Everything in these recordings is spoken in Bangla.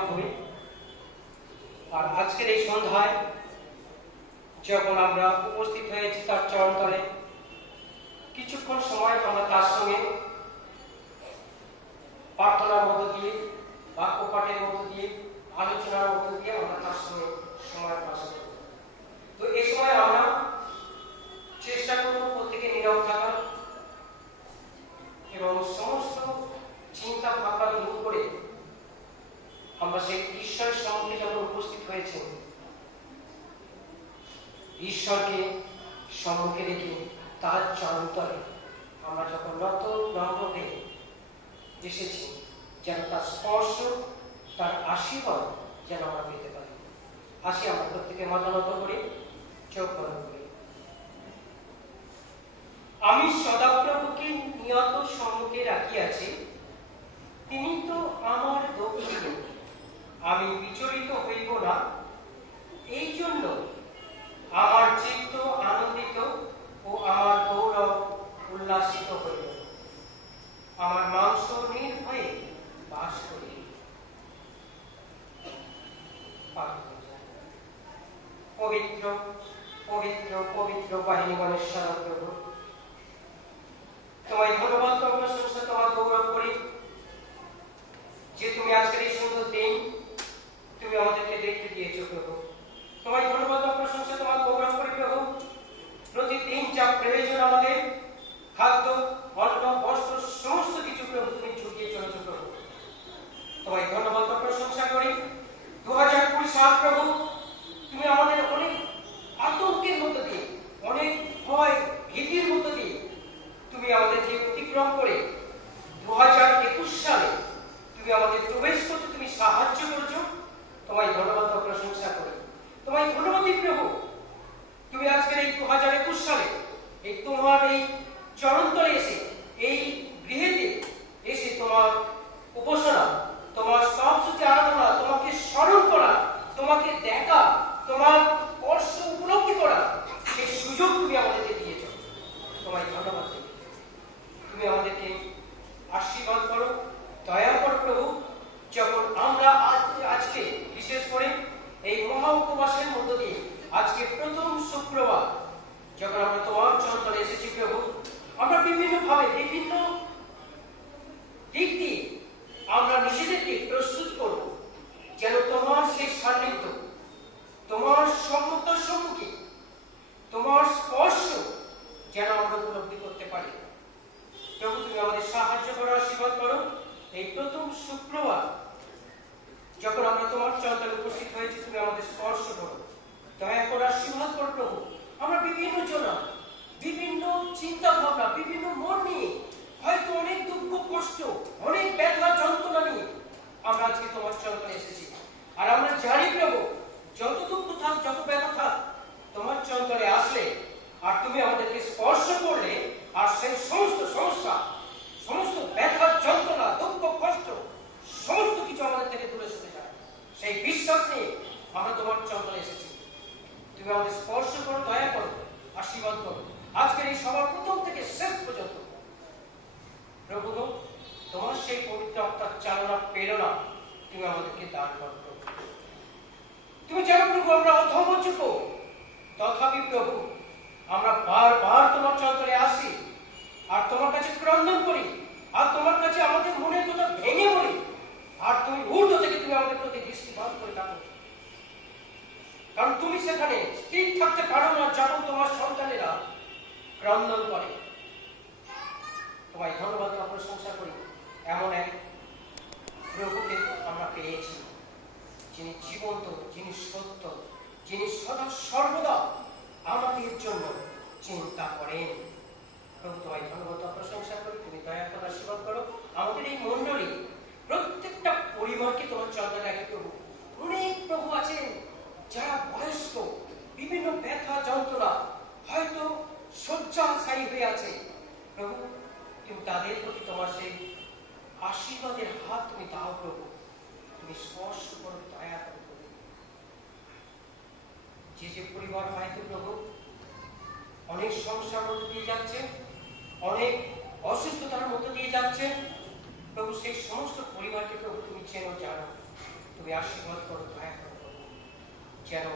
মাধ্যমে। আর আজকের এই সন্ধ্যায় যখন আমরা উপস্থিত হয়েছি তার চরণতলে, কিছুক্ষণ সময় আমরা তার সঙ্গে প্রার্থনার মধ্য দিয়ে, বাক্য পাঠের মধ্য দিয়ে, আলোচনার মধ্য দিয়ে আমরা তার সঙ্গে সময় পাস করব। তো এই সময় আমরা চেষ্টা করব প্রত্যেকে নীরব থাকার এবং সমস্ত চিন্তা ভাবনা দূর করে আমরা সেই ঈশ্বরের সম্মুখে যখন উপস্থিত হয়েছে, ঈশ্বরকে সম্মুখে রেখে তার চরণতলে আমরা যখন নত নম্র হয়ে এসেছি, যেন তার স্পর্শ, তার আশীর্বাদ যেন আমরা পেতে পারি। আসি আমরা প্রত্যেকে মাথা নত করে চোখ বন্ধ করি। আমি সদাপ্রভুকে নিয়ত সম্মুখে রাখিয়াছি, তিনি তো আমার দক্ষিণে, আমি বিচলিত হইব না। এই জন্য আমার চিত্ত আনন্দিত ও আমার গৌরব উল্লাসিত হইল। আমার মাংস নির্ভয়ে বাস করি। পবিত্র পবিত্র পবিত্র বাহিনীগণের সদাপ্রভু, তোমায় ধন্যবাদ, প্রশংসা, তোমার গৌরব করি যে তুমি আজকের এই সুন্দর দিন তুমি আমাদেরকে দেখতে দিয়েছো প্রভু। তোমায় ধন্যবাদ, প্রশংসা, তোমার গৌরব করি প্রভু। প্রতিদিন যা প্রয়োজন আমাদের, খাদ্য, অন্ন, বস্ত্র, সমস্ত কিছু প্রভু তুমি জুগিয়ে চলেছো প্রভু। তোমায় ধন্যবাদ, প্রশংসা করি। 2020 সাল প্রভু, তুমি আমাদের অনেক আতঙ্কের মধ্য দিয়ে, অনেক ভয় ভীতির মধ্য দিয়ে তুমি আমাদেরকে অতিক্রম করে 2021 সালে তুমি আমাদের প্রবেশ করতে তুমি সাহায্য করেছো। তোমায় ধন্যবাদ, প্রশংসা করি। তোমায় ধন্যবাদ প্রভু, তুমি আজকের এই 2021 সালে এই তোমার এই চরণতলে এসে, এই গৃহেতে এসে তোমার উপাসনা, তোমার সবসুচি আরাধনা, তোমাকে স্মরণ করা, তোমাকে দেখা, তোমার স্পর্শ উপলব্ধি করা, সেই সুযোগ তুমি আমাদেরকে দিয়েছ। তোমায় ধন্যবাদ। তুমি আমাদেরকে আশীর্বাদ করো, দয়া করো প্রভু। যখন আমরা আজকে বিশেষ করে এই মহা উপবাসের মধ্য দিয়ে আজকে প্রথম শুক্রবার যখন আমরা তোমার চরণতলে এসেছি প্রভু, আমরা বিভিন্ন ভাবে বিভিন্ন দিক দিয়ে আমরা নিজেদেরকে প্রস্তুত করব যেন তোমার সেই সান্নিধ্য, তোমার সম্মুখে তোমার স্পর্শ যেন আমরা উপলব্ধি করতে পারি। প্রভু তুমি আমাদের সাহায্য করো, আশীর্বাদ করো। এই প্রথম শুক্রবার যখন আমরা তোমার চরণতলে উপস্থিত হয়েছি, তুমি আমাদের স্পর্শ করো, দয়া করো, আশীর্বাদ করো প্রভু। আমরা বিভিন্ন জনা, বিভিন্ন চিন্তা ভাবনা, বিভিন্ন মন নিয়ে, হয়তো অনেক দুঃখ কষ্ট, অনেক ব্যথা যন্ত্রণা নিয়ে আমরা আজকে তোমার চরণতলে এসেছি। আর আমরা জানি প্রভু, যত দুঃখ থাক, যত ব্যথা থাক, তোমার চরণতলে আসলে আর তুমি আমাদেরকে স্পর্শ করলে, আর সেই সমস্ত সমস্যা, সমস্ত ব্যথা যন্ত্রণা, দুঃখ কষ্ট, সমস্ত কিছু আমাদের থেকে দূরে সরে যায়। সেই বিশ্বাস নিয়ে আমরা তোমার চরণতলে এসেছি। তুমি আমাদের স্পর্শ করো, দয়া করো, আশীর্বাদ করো আজকের এই সভা প্রথম থেকে শেষ পর্যন্ত। প্রভু তোমার সেই পবিত্র আত্মার চালনা, প্রেরণা তুমি আমাদেরকে দান করো। তুমি জানো প্রভু আমরা অধমযোগ্য, তথাপি প্রভু আমরা বারবার তোমার চরণতলে আসি আর তোমার কাছে ক্রন্দন করি, আর তোমার কাছে আমাদের মনের কথা ভেঙে বলি, আর তুমি ঊর্ধ্ব থেকে তুমি আমাদের প্রতি দৃষ্টিপাত করে থাকো। কারণ তুমি সেখানে স্থির থাকতে পারো না যখন তোমার সন্তানেরা ক্রন্দন করে। তোমায় ধন্যবাদ, প্রশংসা করি। এমন এক প্রভুকে আমরা পেয়েছি, যিনি জীবন্ত, যিনি সত্য, যিনি সদা সর্বদা আমাদের জন্য চিন্তা করেন। প্রভু তোমায় ধন্যবাদ, প্রশংসা করি। তুমি দয়া করে আশীর্বাদ করো আমাদের এই মণ্ডলী, প্রত্যেকটা পরিবারকে তোমার চরণে রাখে প্রভু। অনেক প্রভু আছেন যারা বয়স্ক, বিভিন্ন ব্যথা যন্ত্রণা, হয়তো শয্যাশায়ী হয়ে আছে প্রভু, তুমি তাদের প্রতি তোমার সেই আশীর্বাদের হাত তুমি দাও প্রভু। তুমি স্পর্শ করো, দয়া করো। যে যে পরিবার হয়তো প্রভু অনেক সমস্যার মধ্যে দিয়ে যাচ্ছে, অনেক অসুস্থতার মধ্যে দিয়ে যাচ্ছে প্রভু, সেই সমস্ত পরিবারকে প্রভু তুমি চেনো, জানো। তুমি আশীর্বাদ করো, দয়া করো প্রভু, যেন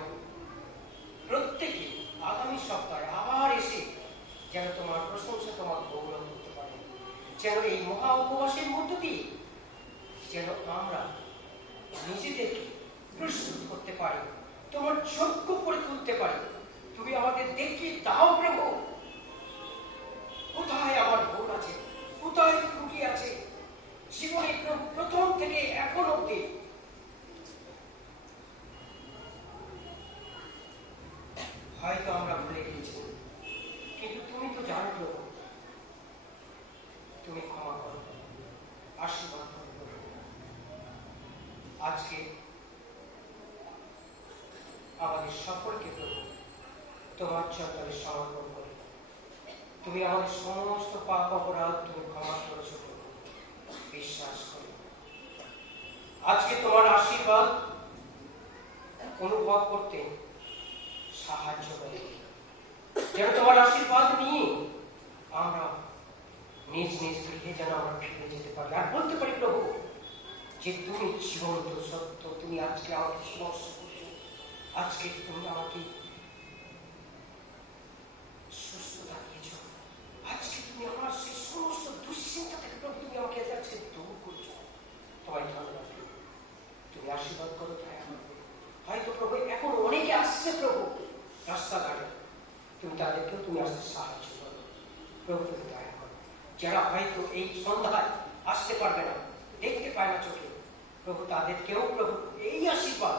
প্রত্যেকে আগামী সপ্তাহে আবার এসে যেন তোমার প্রশংসা, তোমার গৌরব করতে পারে। যেন এই মহা উপবাসের মধ্য দিয়ে যেন আমরা নিজেদেরকে প্রস্তুত করতে পারি, তোমার যোগ্য করে তুলতে পারি। তুমি আমাদের দেখিয়ে দাও প্রভু, কোথায় আমার ভুল আছে, কোথায় ত্রুটি আছে জীবনে প্রথম থেকে এখন অব্দি। হয়তো আমরা ভুলে গিয়েছি, কিন্তু তুমি তো জানো প্রভু, তুমি ক্ষমা করো, আশীর্বাদ করো। আজকে আমাদের সকলকে প্রভু তোমার চরণে সমর্পণ করি। তুমি আমাদের সমস্ত পাপ অপরাধ তুমি ক্ষমা করেছো প্রভু, বিশ্বাস করি। আজকে তোমার আশীর্বাদ অনুভব করতে সাহায্য করে, যেন তোমার আশীর্বাদ নিয়ে আমরা নিজ নিজ গৃহে যেন আমরা ফিরে যেতে পারি আর বলতে পারি প্রভু যে তুমি জীবন্ত সত্য, তুমি আজকে আমাকে স্পর্শ করছো, আজকে তুমি আমাকে সুস্থতা দিয়েছ, আজকে তুমি আমার সেই সমস্ত দুশ্চিন্তা থেকে প্রভু তুমি আমাকে আজকে দূর করছো। তোমায় ধন্যবাদ, তুমি আশীর্বাদ করো, দয়া করো। হয়তো প্রভু এখন অনেকে আসছে প্রভু রাস্তাঘাটে, তুমি তাদেরকেও তুমি আসতে সাহায্য করো প্রভু, তুমি দয়া করো। যারা হয়তো এই সন্ধ্যায় আসতে পারবে না, দেখতে পায় না চোখে, প্রভু তাদেরকেও প্রভু এই আশীর্বাদ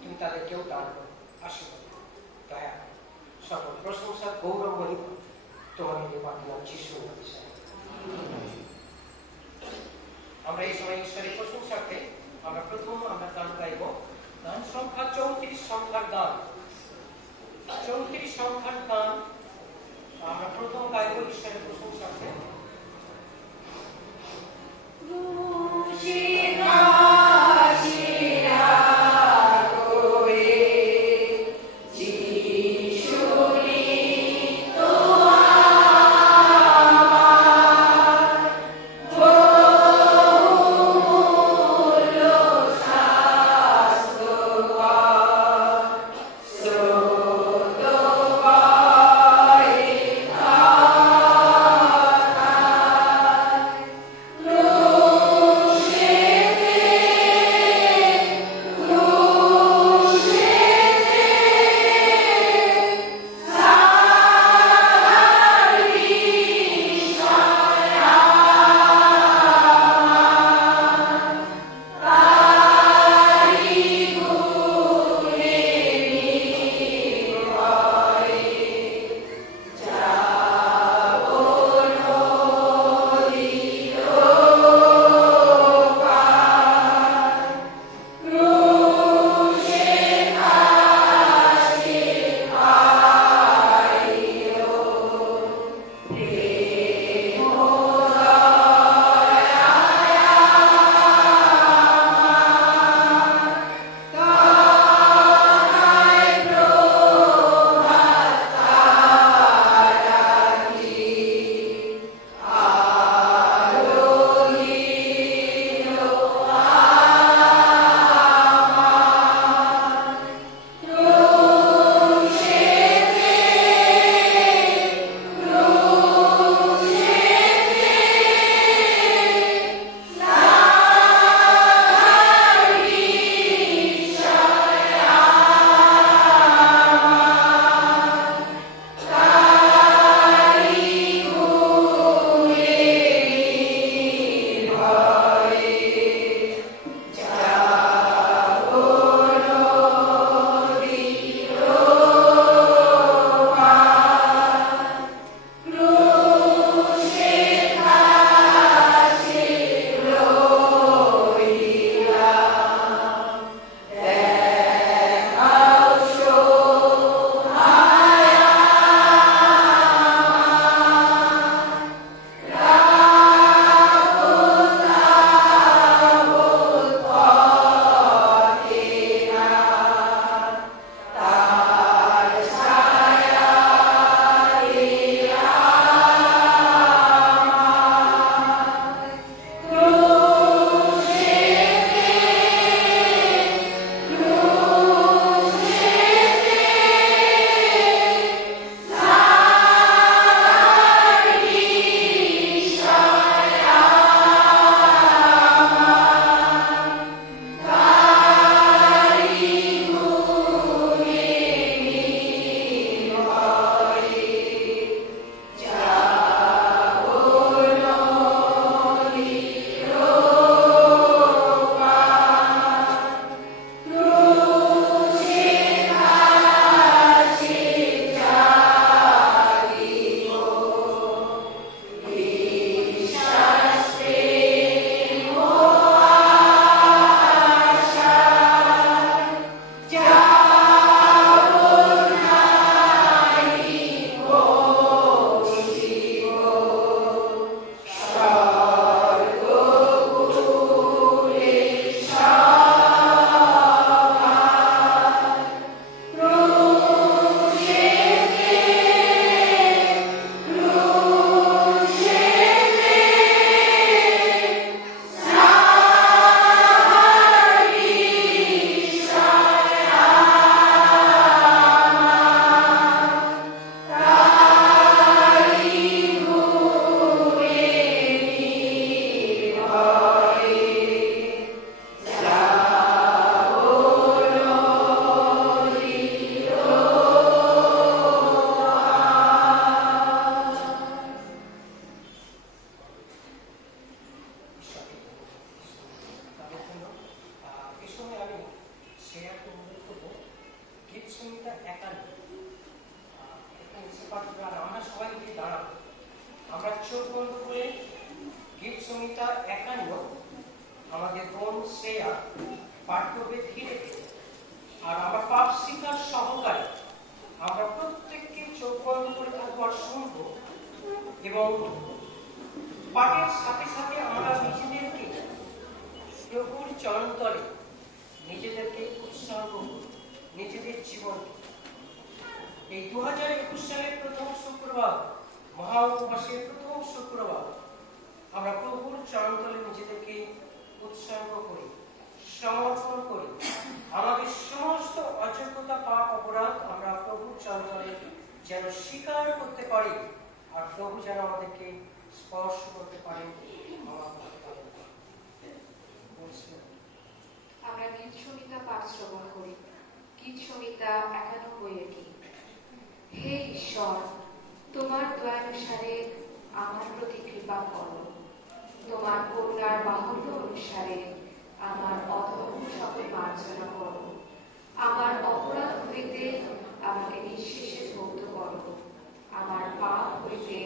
তুমি তাদেরকেও দান করো, আশীর্বাদ করো, দয়া করো। সকল প্রশংসা গৌরব মহিমা তোমাকে দিয়ে পাঠালাম যিশুর নামে। আমরা এই সময় ঈশ্বরের প্রশংসাতে আমরা প্রথম আমরা গান গাইব, গান সংখ্যা 34 সংখ্যার গান, 34 সংখ্যার গান আমরা প্রথম গাইব ঈশ্বরের প্রশংসাতে। So আমরা চোখ বন্ধ করে গীত সংহিতা 51 আমাদের বোন শ্রেয়া পাঠ করবে ধীরে ধীরে। আর আমরা পাপ স্বীকার সহকারে আমরা প্রত্যেককে চোখ বন্ধ করে থাকবো আর শুনবো, এবং পাঠের সাথে সাথে আমরা নিজেদেরকে প্রভুর চরণতলে নিজেদেরকে উৎসর্গ করব, নিজেদের জীবনকে। এই 2021 সালের প্রথম শুক্রবার, মহা উপবাসের প্রথম শুক্রবার, আমরা প্রভুর চরণতলে নিজেদেরকে উৎসর্গ করি, সমর্পণ করি। আমাদের সমস্ত অযোগ্যতা, পাপ, অপরাধ আমরা প্রভুর চরণতলে যেন স্বীকার করতে পারি, আর প্রভু যেন আমাদেরকে স্পর্শ করতে পারেন। আমরা গীত সংহিতা পাঠ শ্রবণ করি। গীত সংহিতা 91 গীত। হে ঈশ্বর, তোমার দয়ানুসারে আমার প্রতি কৃপা করো। তোমার করুণার বাহুল্য অনুসারে আমার অধর্ম সকল মার্জনা করো। আমার অপরাধ হইতে আমাকে নিঃশেষে ধৌত করো। আমার পাপ হইতে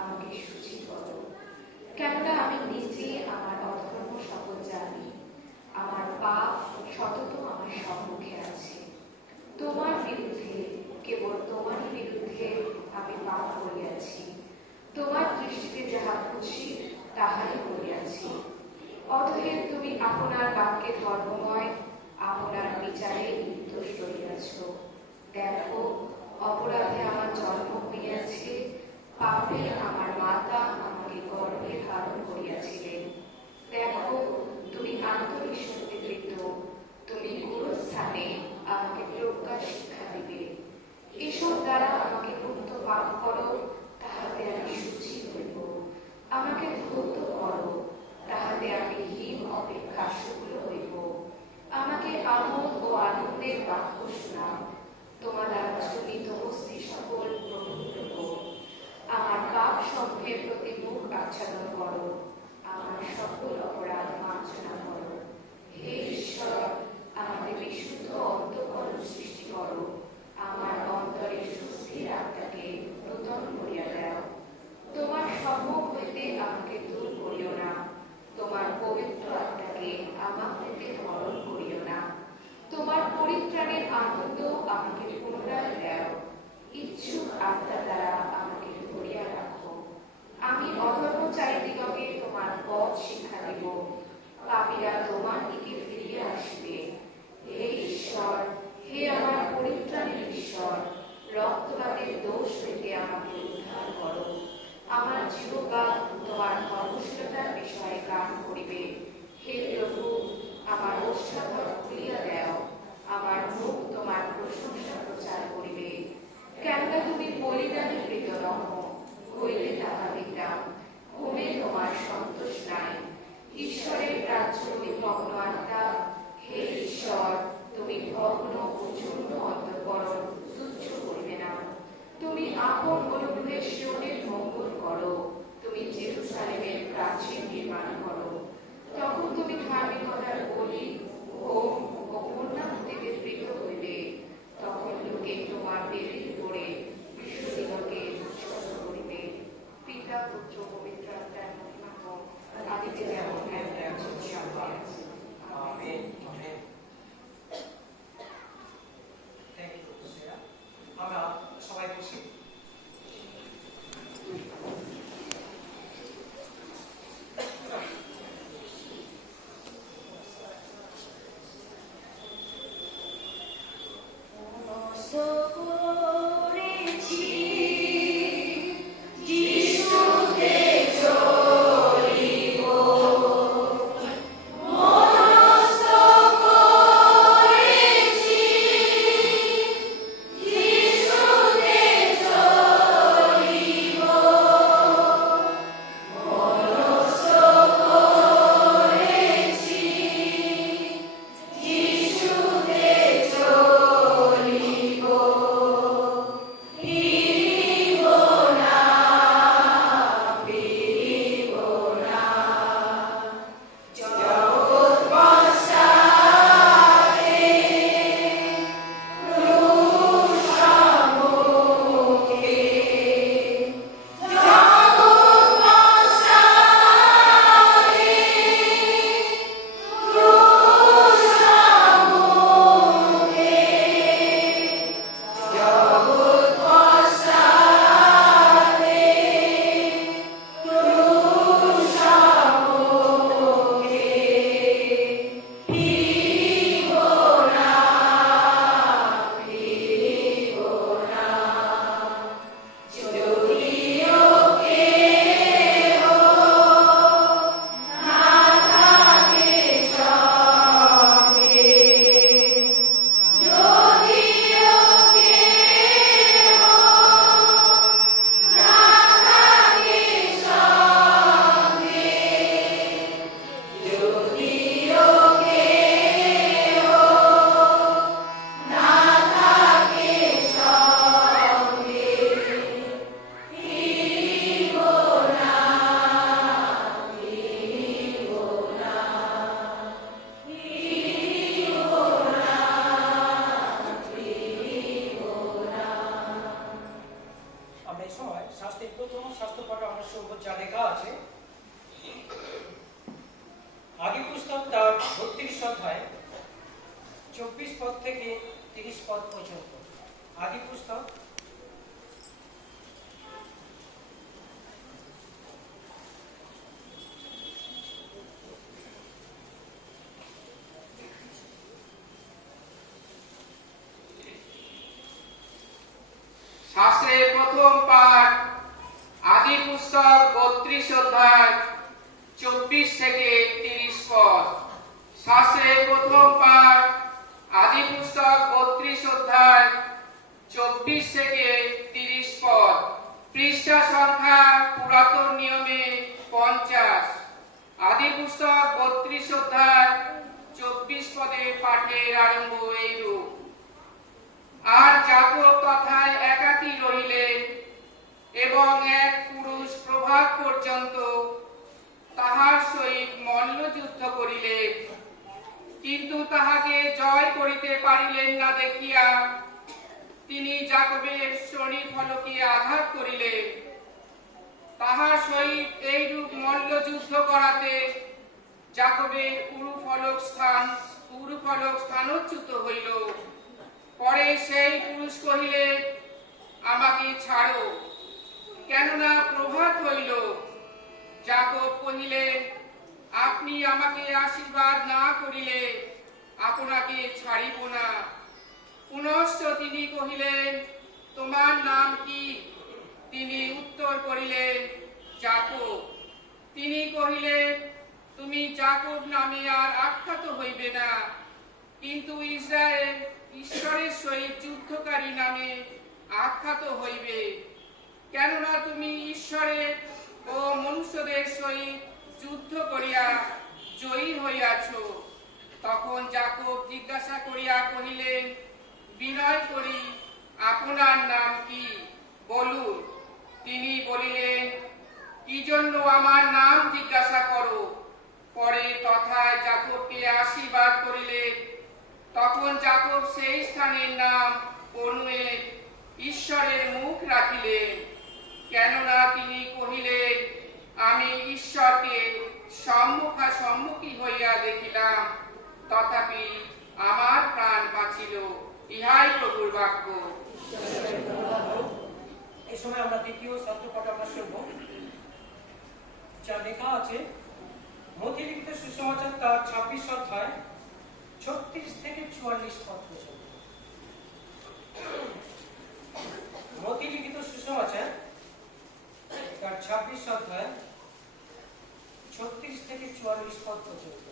আমাকে শুচি করো। কেননা আমি নিজে আমার অধর্ম সকল জানি, আমার পাপ সতত আমার সম্মুখে আছে। তোমার বিরুদ্ধে, কেবল তোমারই বিরুদ্ধে আমি পাপ করিয়াছি। তোমার দৃষ্টিতে যাহা উচিত তাহাই করিয়াছি। অতএব তুমি আপনার বাক্যে ধর্মময়, আপনার বিচারে নির্দোষ রহিয়াছ। দেখো, অপরাধে আমার জন্ম হইয়াছে, পাপে আমার মাতা আমাকে গর্ভে ধারণ করিয়াছিলেন। দেখো, তুমি আন্তরিক সত্যিকৃত, তুমি গুরুস্থানে আমাকে প্রজ্ঞা শিক্ষা দিবে। এসব দ্বারা আমাকে মুক্ত পাপ করো, তাহাতে আমি শুচি হইব। আমাকে ধৌত করো, তাহাতে আমি হিম অপেক্ষা শুক্ল হইব। আমাকে আমোদ ও আনন্দের বাক্য শোনাও, তোমার দ্বারা চলিত অস্থি সকল প্রফুল্ল। আমার পাপ সমূহের প্রতি মুখ আচ্ছাদন করো, আমার সকল অপরাধ মার্জনা করো। হে ঈশ্বর, আমাকে বিশুদ্ধ অন্তঃকরণ সৃষ্টি করো, আমার অন্তরে সুস্থির আত্মাকে নূতন করিয়া দাও। তোমার সম্মুখ হইতে আমাকে দূর করিও না, তোমার পবিত্র আত্মাকে আমার হইতে হরণ করিও না। তোমার পরিত্রাণের আনন্দ আমাকে পুনরায় দাও, ইচ্ছুক আত্মা দ্বারা আমাকে ধরিয়া রাখো। আমি অধর্মচারীদিগকে তোমার পথ শিক্ষা দিব, পাপীরা তোমার দিকে ফিরিয়া আসবে। হে ঈশ্বর, হে আমার পরিত্রাণের ঈশ্বর, রক্তপাতের দোষ হইতে আমাকে উদ্ধার করো। আমার জীবকা তোমার ধর্মশীলতার বিষয়ে গান করিবে। হে প্রভু, আমার ওষ্ঠাধর খুলিয়া দাও, আমার মুখ তোমার প্রশংসা প্রচার করিবে। কেননা তুমি বলিদানে প্রীত নহ, হইলে তাহা দিতাম। হোমে তোমার সন্তোষ নাই। ঈশ্বরের রাজ্য ভগ্ন আত্মা। হে ঈশ্বর, তুমি ভগ্ন ও চূর্ণ অন্তঃকরণ তুচ্ছ করিবে না। তুমি আপন অনুগ্রহে সিওনের মঙ্গল করো, তুমি জেরুসালেমের প্রাচীর নির্মাণ করো। তখন তুমি ধার্মিকতার বলি, হোম ও পূর্ণাহুতিতে প্রীত হইবে। তখন লোকে তোমার বেদির উপরে বিশ্বদিগকে শাস্ত্রের প্রথম শাস্ত্রপাঠে আমরা শুনবো যা লেখা আছে। আদি পুস্তক তার 32 অধ্যায় 24 পদ থেকে 30 পদ পর্যন্ত। আদি পুস্তক শাস্ত্রের প্রথম পাঠ আদি পুস্তক 32 অধ্যায় 24 থেকে 30 পদ। শাস্ত্রের প্রথম পাঠ আদি পুস্তক 32 অধ্যায় 24 থেকে 30 পদ। পৃষ্ঠা সংখ্যা পুরাতন নিয়মে 50। আদি পুস্তক 32 অধ্যায় 24 পদে পাঠের আরম্ভ এইরূপ। আর যাকব তথায় একাকী রহিলেন এবং এক পুরুষ প্রভাত পর্যন্ত তাহার সহিত মল্লযুদ্ধ করিলেন, কিন্তু তাহাকে জয় করিতে পারিলেন না দেখিয়া তিনি যাকবের শরীফলকে আঘাত করিলেন। তাহার সহিত এইরূপ মল্লযুদ্ধ করাতে যাকবের উরুফলক স্থানচ্যুত হইল। পরে সেই পুরুষ কহিলেন, আমাকে ছাড়ো, কেননা প্রভাত হইল। যাকব কহিলেন, আপনি আমাকে আশীর্বাদ না করিলে আপনাকে ছাড়িব না। পুনশ্চ তিনি কহিলেন, তোমার নাম কি? তিনি উত্তর করিলেন, যাকব। তিনি কহিলেন, তুমি যাকব নামে আর আখ্যাত হইবে না, কিন্তু ইসরায়েল ঈশ্বরের সহিত যুদ্ধকারী নামে আখ্যাত হইবে, কেননা তুমি ঈশ্বরের ও মনুষ্যদের সহিত যুদ্ধ করিয়া জয়ী হইয়াছ। তখন যাকব জিজ্ঞাসা করিয়া কহিলেন, বিনয় করি আপনার নাম কি, বলুন। তিনি বলিলেন, কি জন্য আমার নাম জিজ্ঞাসা করো? পরে তথায় যাকবকে আশীর্বাদ করিলেন। তখন যাকব সেই স্থানের নাম পনুয়েল, ঈশ্বরের মুখ রাখিলেন, কেননা তিনি কহিলেন, আমি ঈশ্বরকে সম্মুখী হইয়া দেখিলাম, তথাপি আমার প্রাণ বাঁচিল। ইহাই প্রভুর বাক্য। এই সময় আমরা দ্বিতীয় শাস্ত্রপাঠ আমরা শুনবো যা লেখা আছে। মথিলিখিত সুসমাচার তার 26 অধ্যায় 36 থেকে 44 পদ পর্যন্ত। মথিলিখিত সুসমাচার তার 26 অধ্যায় 36 থেকে 44 পদ পর্যন্ত।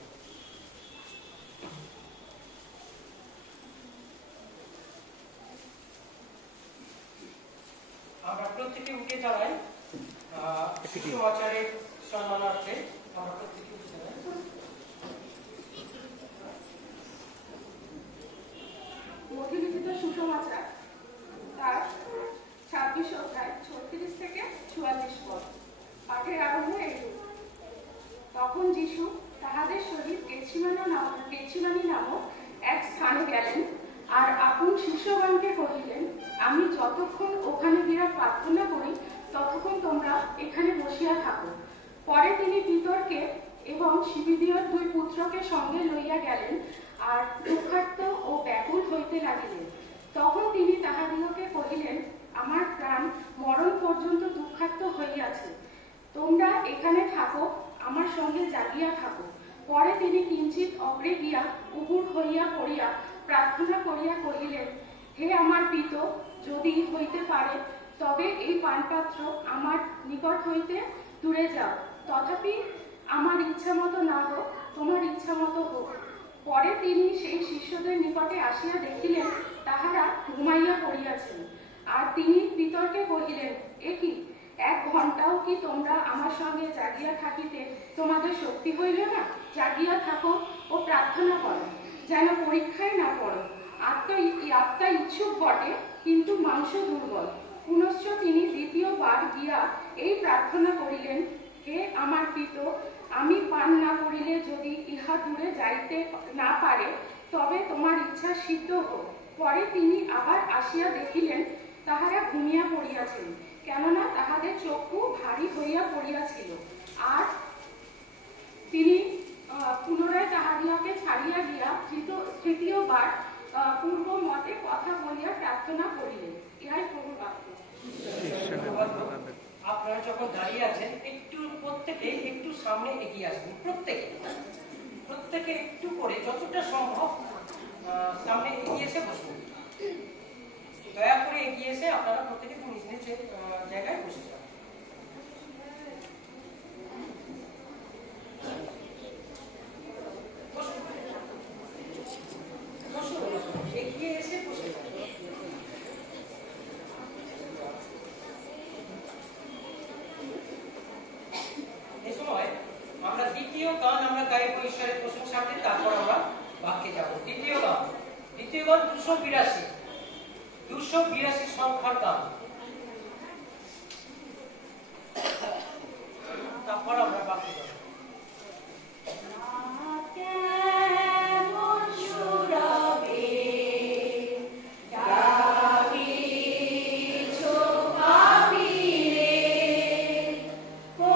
আমরা প্রত্যেকে উঠে দাঁড়াই সুসমাচারের সম্মানার্থে। আমরা প্রত্যেকে উঠে দাঁড়াই। মথিলিখিত সুসমাচার তার 26 অধ্যায় 36 থেকে 44 পদ। পাঠের আরম্ভ এইরূপ। তখন যীশু তাহাদের সহিত গেতসেমানী নামক এক স্থানে গেলেন, আর আপন শিষ্যগণকে কহিলেন, আমি যতক্ষণ ওখানে গিয়া প্রার্থনা করি ততক্ষণ তোমরা এখানে বসিয়া থাকো। পরে তিনি পিতরকে এবং সিবিদীয় 2 পুত্রকে সঙ্গে লইয়া গেলেন, আর দুঃখার্ত ও ব্যাকুল হইতে লাগিলেন। তখন তিনি তাহাদিগকে কহিলেন, আমার প্রাণ মরণ পর্যন্ত দুঃখার্ত হইয়াছে, তোমরা এখানে থাকো, আমার সঙ্গে জাগিয়া থাকো। পরে তিনি কিঞ্চিত অগ্রে গিয়া উপুর হইয়া পড়িয়া প্রার্থনা করিয়া কহিলেন, হে আমার পিত, যদি হইতে পারে তবে এই পানপাত্র আমার নিকট হইতে দূরে যাও, তথাপি আমার ইচ্ছা মতো না হোক, তোমার ইচ্ছা মতো হোক। পরে তিনি সেই শিষ্যদের নিকটে আসিয়া দেখিলেন তাহারা ঘুমাইয়া পড়িয়াছেন। আর তিনি পিতরকে কহিলেন, এ কি, 1 ঘণ্টাও কি তোমরা আমার সঙ্গে জাগিয়া থাকিতে তোমাদের শক্তি হইল না? জাগিয়া থাকো ও প্রার্থনা করো, যেন পরীক্ষায় না পড়ো। আত্মা ইচ্ছুক বটে, কিন্তু মাংস দুর্বল। পুনশ্চ তিনি দ্বিতীয়বার গিয়া এই প্রার্থনা করিলেন, হে আমার পিত, আমি পান না করিলে যদি ইহা দূরে যাইতে না পারে, তবে তোমার ইচ্ছা সিদ্ধ হোক। পরে তিনি আবার আসিয়া দেখিলেন তাহারা ঘুমিয়া পড়িয়াছেন। কেননা তাহাদের চক্ষু ভারী হইয়া পড়িয়াছিল। আর তিনি পুনরায় তাহাদিওকে ছাড়িয়া গিয়া তৃতীয়বার পূর্ব মতে কথা বলিয়া প্রার্থনা করিলেন। ইহাই প্রভুর বাক্য। আপনারা যখন দাঁড়িয়ে আছেন একটু প্রত্যেকে একটু সামনে এগিয়ে আসবেন। প্রত্যেকে একটু করে যতটা সম্ভব সামনে এগিয়ে এসে বসুন। দয়া করে এগিয়ে এসে আপনারা প্রত্যেকে নিজ নিজ জায়গায় বসে যান। এগিয়ে এসে বসে যান। এই সময় আমরা দ্বিতীয় গান আমরা গাইব ঈশ্বরের প্রশংসার্থে, তারপর আমরা বাক্যে যাব। দ্বিতীয় গান 282 সংখ্যার গান। তারপর আমরা বাক্যে যাব। Oh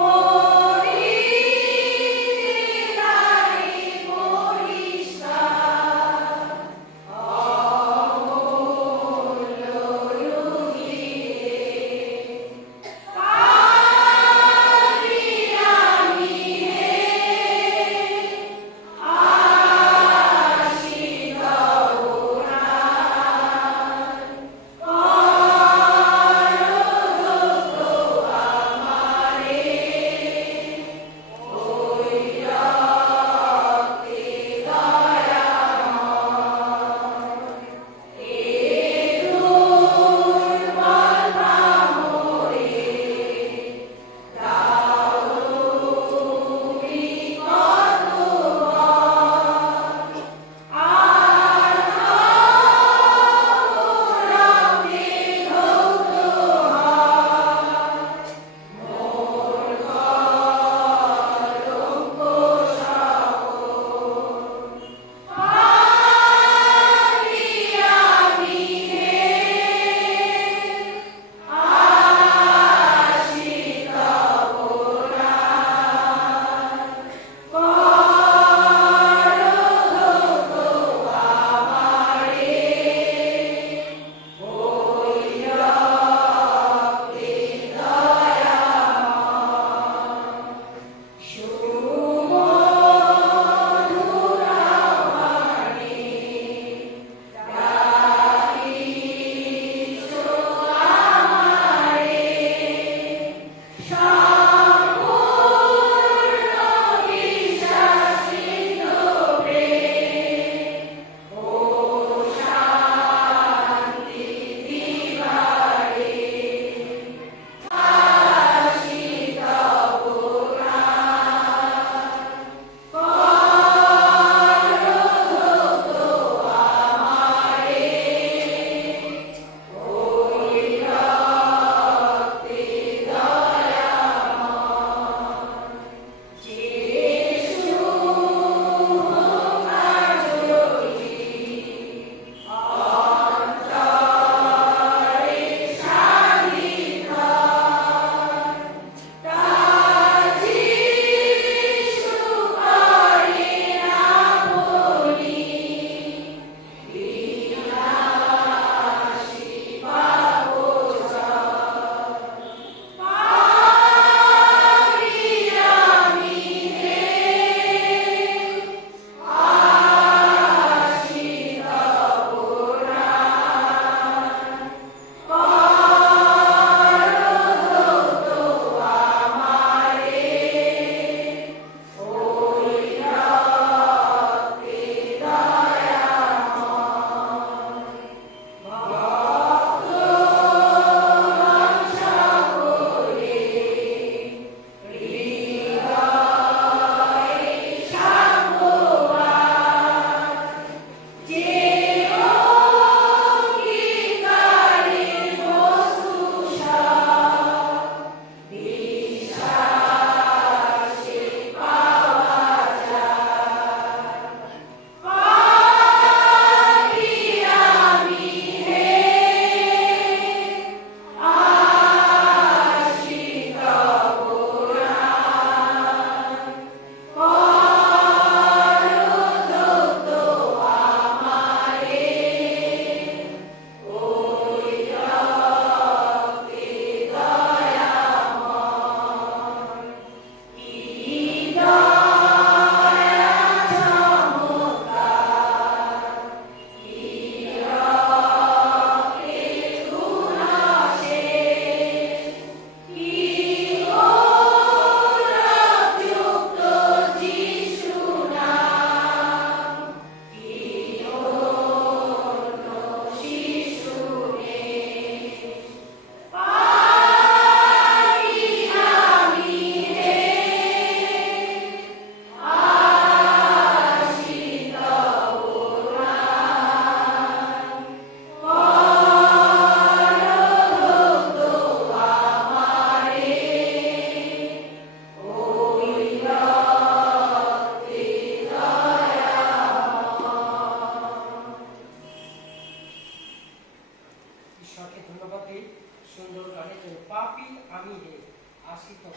আসি তো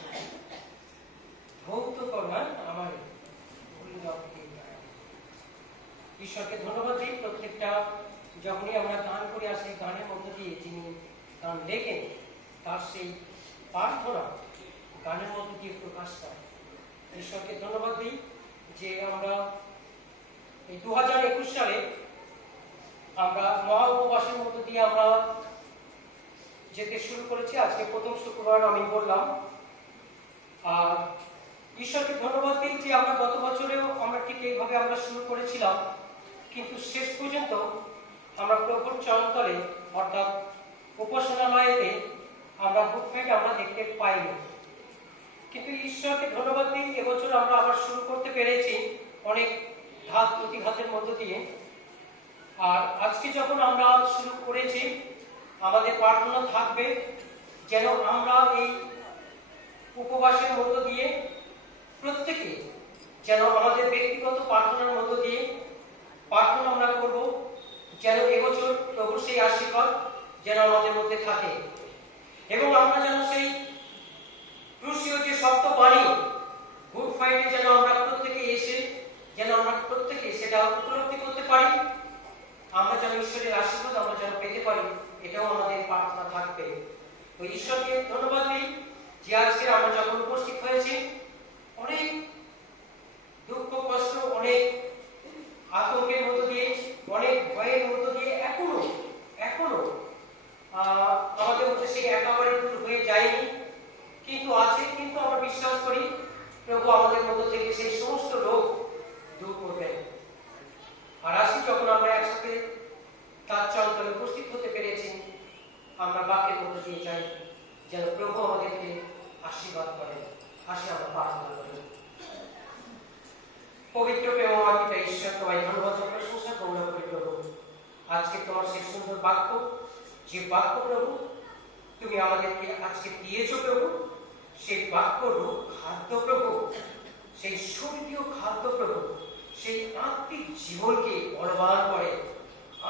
ভৌত করোনা আমার ঈশ্বরকে ধন্যবাদ দিই। প্রত্যেকটা যখনই আমরা গান করে আসি, গানের মধ্যে দিয়ে যিনি গান লেখেন তার সেই প্রার্থনা গানের মধ্যে দিয়ে প্রকাশ পায়। ঈশ্বরকে ধন্যবাদ দিই যে আমরা এই 2021 সালে আমরা মহা উপবাসের মধ্য দিয়ে আমরা যেতে শুরু করেছি। আজকে প্রথম শুক্রবার আমি বললাম। আর ঈশ্বরকে ধন্যবাদ দিই যে আমরা গত বছরেও আমরা ঠিক এইভাবে আমরা শুরু করেছিলাম, কিন্তু শেষ পর্যন্ত আমরা প্রভুর চরণতলে অর্থাৎ উপাসনালয়েতে আমরা গুড ফ্রাইডে আমরা দেখতে পাইনি। কিন্তু ঈশ্বরকে ধন্যবাদ দিই এবছর আমরা আবার শুরু করতে পেরেছি অনেক ঘাত প্রতিঘাতের মধ্য দিয়ে। আর আজকে যখন আমরা শুরু করেছি আমাদের প্রার্থনা থাকবে যেন আমরা এই উপবাসের মধ্য দিয়ে প্রত্যেকে যেন আমাদের ব্যক্তিগত প্রার্থনার মধ্য দিয়ে প্রার্থনা আমরা করব যেন এবছর প্রভুর সেই আশীর্বাদ যেন আমাদের মধ্যে থাকে এবং আমরা যেন সেই ক্রুশীয় যে শক্ত বাণী গুড ফ্রাইডে যেন আমরা প্রত্যেকে এসে যেন আমরা প্রত্যেকে সেটা উপলব্ধি করতে পারি, আমরা যেন ঈশ্বরের আশীর্বাদ আমরা যেন পেতে পারি, এটাও আমাদের প্রার্থনা থাকবে। তো ঈশ্বরকে ধন্যবাদ দিই যে আজকে আমরা যখন উপস্থিত হয়েছি অনেক দুঃখ কষ্ট অনেক আতঙ্কের মধ্য দিয়ে অনেক ভয়ের মধ্য দিয়ে এখনো আমাদের মধ্যে সেই একেবারে দূর হয়ে যায়নি, কিন্তু আছে। কিন্তু আমরা বিশ্বাস করি প্রভু আমাদের মধ্য থেকে সেই সমস্ত রোগ দূর করবেন। আর আজকে যখন আমরা একসাথে তার চরণতলে উপস্থিত হতে পেরেছি আমরা বাক্যের মধ্যে দিয়ে যাই যেন প্রভু আমাদেরকে আশীর্বাদ করেন। আসে আমরা প্রার্থনা করি। পবিত্র প্রেমময় পিতা ঈশ্বর, তোমায় ধন্যবাদ প্রশংসা গৌরব করি প্রভু আজকে তোমার সেই সুন্দর বাক্য, যে বাক্য প্রভু তুমি আমাদেরকে আজকে দিয়েছো প্রভু, সেই বাক্য রূপ খাদ্য প্রভু, সেই স্বর্গীয় খাদ্য প্রভু, সেই আত্মিক জীবনকে বলবান করে,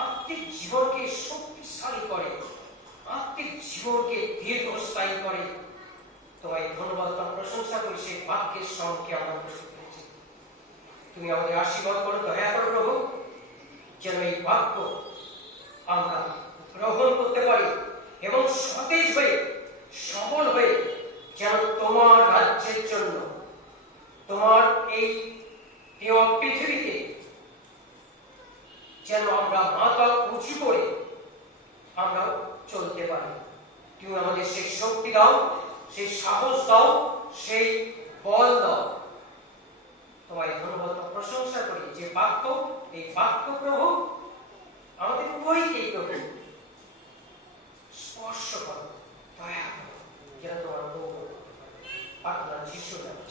আত্মিক জীবনকে শক্তিশালী করে, আত্মিক জীবনকে দীর্ঘস্থায়ী করে। তোমায় ধন্যবাদ প্রশংসা করি সেই বাক্যের সঙ্গে আমরা প্রস্তুত হয়েছি। তুমি আমাদের আশীর্বাদ করো, দয়া করো প্রভু যেন এই বাক্য আমরা গ্রহণ করতে পারি এবং সতেজ হয়ে সবল হয়ে যেন তোমার রাজ্যের জন্য তোমার এই পৃথিবীতে যেন আমরা মাথা উঁচু করে আমরা চলতে পারি। তুমি আমাদের সেই শক্তি দাও, সেই সাহস দাও, সেই বল দাও। তোমায় ধন্যবাদ প্রশংসা করি যে বাক্য, এই বাক্য প্রভু আমাদের উভয়কেই প্রভু স্পর্শ করো, দয়া করো যেন তোমার গৌরব করতে পারে। প্রার্থনা যিশুর নামে।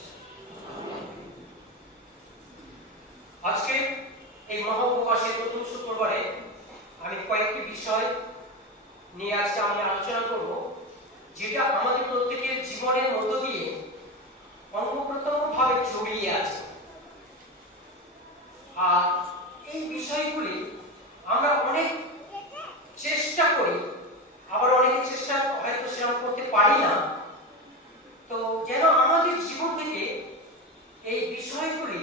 আজকে এই মহা উপবাসের প্রথম শুক্রবারে আমি কয়েকটি বিষয় নিয়ে আজকে আমি আলোচনা করব যেটা আমাদের প্রত্যেকের জীবনের মধ্য দিয়ে অঙ্গপ্রত্যঙ্গভাবে জড়িয়ে আছে। আর এই বিষয়গুলি আমরা অনেক চেষ্টা করি, আবার অনেকে চেষ্টা হয়তো সেরকম করতে পারি না। তো যেন আমাদের জীবন থেকে এই বিষয়গুলি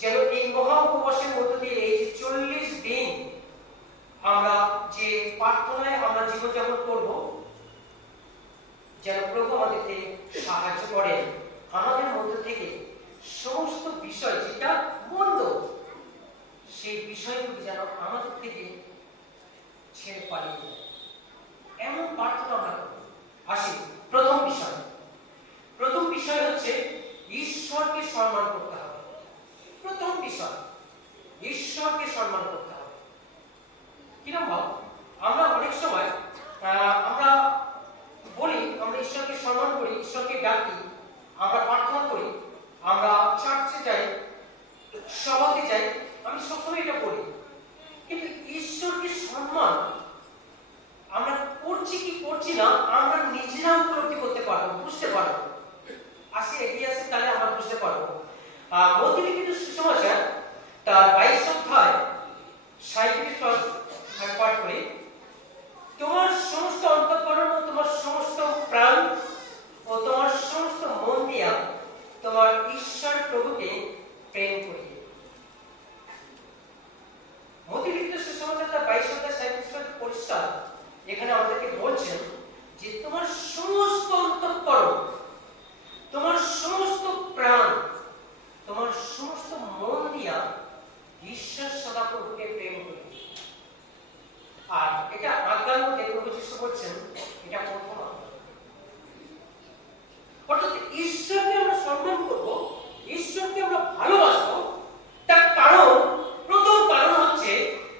যেন এই মহা উপবাসের মধ্য দিয়ে এই যে 40 দিন আমরা যে প্রার্থনায় আমরা জীবনযাপন করব যেন প্রভু আমাদেরকে সাহায্য করেন আমাদের মধ্য থেকে সমস্ত বিষয় যেটা মন্দ সেই বিষয়গুলি যেন আমাদের থেকে ছেড়ে পালিয়ে যায়, এমন প্রার্থনা আমরা করব। আসি প্রথম বিষয় হচ্ছে ঈশ্বরকে সম্মান করতে হবে। প্রথম বিষয় ঈশ্বরকে সম্মান করতে হবে। কিরকম ভাব আমরা অনেক সময় আমরা বলি আমরা ঈশ্বরকে সম্মান করি, ঈশ্বরকে ডাকি, আমরা প্রার্থনা করি, আমরা চার্চে যাই, সভাতে যাই, আমি সবসময় এটা বলি, কিন্তু ঈশ্বরকে সম্মান আমরা করছি কি করছি না আমরা নিজেরা উপলব্ধি করতে পারবো, বুঝতে পারবো। আসে এগিয়ে আসে তাহলে আমরা বুঝতে পারবো। মধ্যলিখিত সুসমাচার তার 22 অধ্যায় 37 পদ আমি পাঠ করি। তোমার সমস্ত অন্তঃকরণ ও তোমার সমস্ত প্রাণ ও তোমার সমস্ত মন দিয়া তোমার ঈশ্বর প্রভুকে প্রেম করিবে। মতিলিখিত সুসমাচার তার 22 অধ্যায় 37 পদ পরিষ্কার এখানে আমাদেরকে বলছেন যে তোমার সমস্ত অন্তঃকরণ, তোমার সমস্ত প্রাণ, তোমার সমস্ত মন দিয়া ঈশ্বর সদাপ্রভুকে প্রেম করিবে। আর এটা আজ্ঞার মধ্যে প্রভু যীশু বলছেন এটা প্রথম আজ্ঞা। অর্থাৎ ঈশ্বরকে আমরা সম্মান করব, ঈশ্বরকে আমরা ভালোবাসবো। তার কারণ, প্রথম কারণ হচ্ছে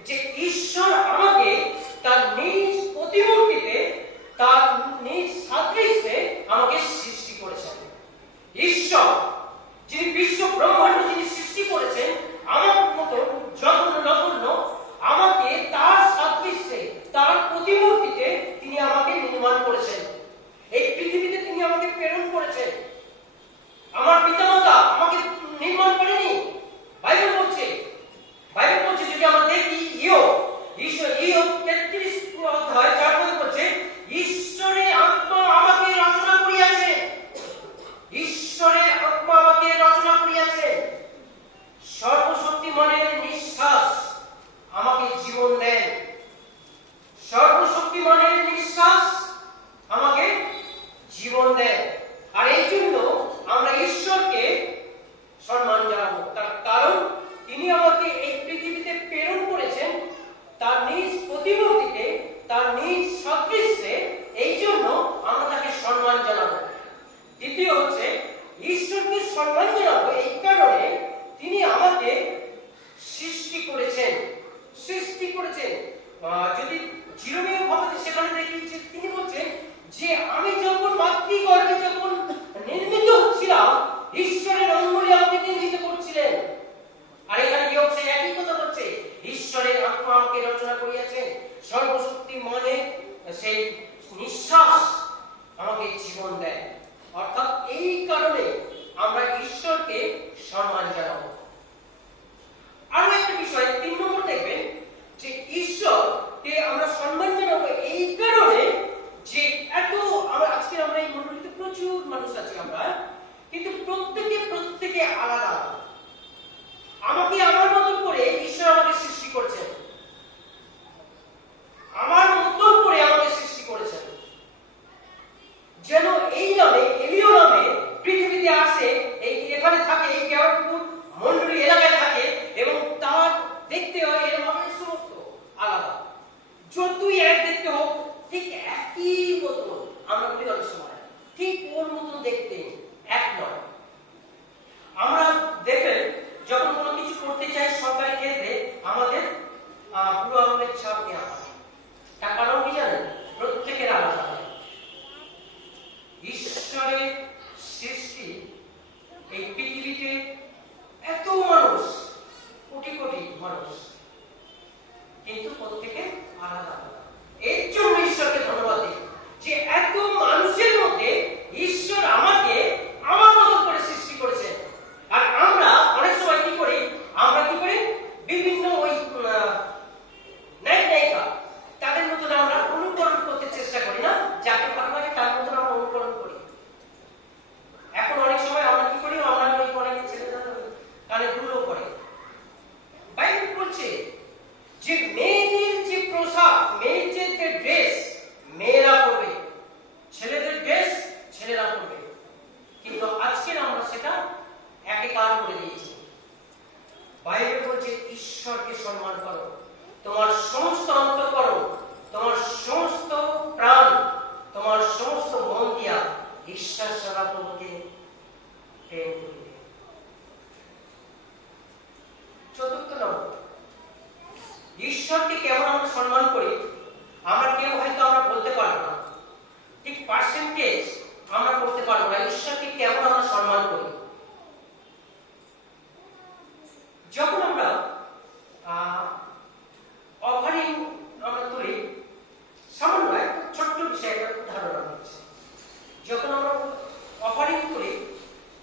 যে ঈশ্বর আমাকে তার নিজ প্রতিমূর্তিতে, তার নিজ সাদৃশ্যে আমাকে সৃষ্টি করেছেন। ঈশ্বর যিনি বিশ্ব ব্রহ্মাণ্ড যিনি সৃষ্টি করেছেন, আমার মতো জঘন্য নগণ্য আমাকে তার সাদৃশ্যে, তার প্রতিমূর্তিতে তিনি আমাকে নির্মাণ করেছেন। এই পৃথিবীতে তিনি আমাকে প্রেরণ করেছেন। আমার পিতামাতা আমাকে নির্মাণ করেনি। বাইবেল বলছে যদি আমরা দেখি ইয়োব 33 অধ্যায় 4 পদে বলছে, ঈশ্বরের আত্মা আমাকে রচনা করিয়াছে। ঈশ্বরের আত্মা আমাকে রচনা করিয়াছে। সর্বশক্তিমানের নিঃশ্বাস আমাকে জীবন দেন। সর্বশক্তিমানের নিঃশ্বাস আমাকে জীবন দেন। আর এই জন্য আমরা ঈশ্বরকে সম্মান জানাবো। তার কারণ তিনি আমাকে এই পৃথিবীতে প্রেরণ করেছেন তার নিজ প্রতিমূর্তিতে, তার নিজ সাদৃশ্যে। এই জন্য আমরা তাকে সম্মান জানাবো। দ্বিতীয় হচ্ছে ঈশ্বরকে সম্মান জানাবো এই কারণে তিনি আমাকে সৃষ্টি করেছেন। যদি জিরোমীয় ভাবে সেখানে দেখি যে তিনি বলছেন যে আমি যখন মাতৃগর্ভে যখন নির্মিত হচ্ছিলাম, ঈশ্বরের অঙ্গুলি আমাকে নির্মিত করছিলেন। আর এখানে ইয়োব সেই একই কথা বলছে, ঈশ্বরের আত্মা আমাকে রচনা করিয়াছেন। সর্বশক্তি মানে সেই নিঃশ্বাস আমাকে জীবন দেয়। অর্থাৎ এই কারণে আমরা ঈশ্বরকে সম্মান জানাবো। আরো একটা বিষয় 3 নম্বর দেখবেন যে ঈশ্বরকে আমরা সম্মান জানাবো এই কারণে যে আজকে আমরা এই মণ্ডলীতে প্রচুর মানুষ আছি আমরা, কিন্তু প্রত্যেকে আলাদা। আমাকে আমার মতন করে ঈশ্বর আমাকে সৃষ্টি করেছেন, আমার মতন করে আমাকে সৃষ্টি করেছেন। যেন এই নামে এলিও নামে পৃথিবীতে আসে, এখানে থাকে, এই কেয়ারপুর মন্ডলী এলাকায় থাকে এবং তার দেখতে হয় এর মানে সমস্ত আলাদা। যতই এক দেখতে হোক ঠিক একই মতন, আমরা বলি অনেক সময় ঠিক ওর মতন দেখতে এক নয়। আমরা দেখবেন যখন কোনো কিছু করতে চাই সরকারি ক্ষেত্রে আমাদের পুরো আঙুলের ছাপ নেওয়া হয়। তার কারণ কি জানেন? প্রত্যেকের আলাদা। ঈশ্বরের সৃষ্টি এই পৃথিবীতে এত মানুষ, কোটি কোটি মানুষ, কিন্তু প্রত্যেকে আলাদা। এর জন্য ঈশ্বরকে ধন্যবাদ দিই যে এত মানুষের মধ্যে ঈশ্বর আমাকে আমার মতো করে সৃষ্টি করেছেন। আর আমরা অনেক সময় কি করি, বিভিন্ন ওই নায়িকা তাদের মতন আমরা অনুকরণ করতে চেষ্টা করি না, যাকে ভালো লাগে তার মতন আমরা অনুকরণ করি। এখন অনেক সময় আমরা কি করি, আমরা ওই অনেক ছেলেরা কানে দুলো করে। বাইবেল বলছে যে মেয়েদের যে পোশাক, মেয়েদের যে ড্রেস মেয়েরা পরবে, ছেলেদের ড্রেস ছেলেরা পরবে। কিন্তু আজকের আমরা সেটা একেকার করে দিয়েছি। বাইবেল বলছে ঈশ্বরকে সম্মান করো, তোমার সমস্ত অন্তঃকরণ, তোমার সমস্ত প্রাণ, তোমার সমস্ত মন দিয়া ঈশ্বর সদাপ্রভুকে প্রেম করিবে। চতুর্থ নম্বর, ঈশ্বরকে কেমন আমরা সম্মান করি আমরা কেউ হয়তো আমরা বলতে পারবো না, ঠিক পার্সেন্টেজ আমরা করতে পারবো না। ঈশ্বরকে কেমন আমরা সম্মান করি, যখন আমরা অফারিং আমরা তুলি, সামান্য একটা ছোট্ট বিষয় একটা উদাহরণ হচ্ছে, যখন আমরা অফারিং তুলি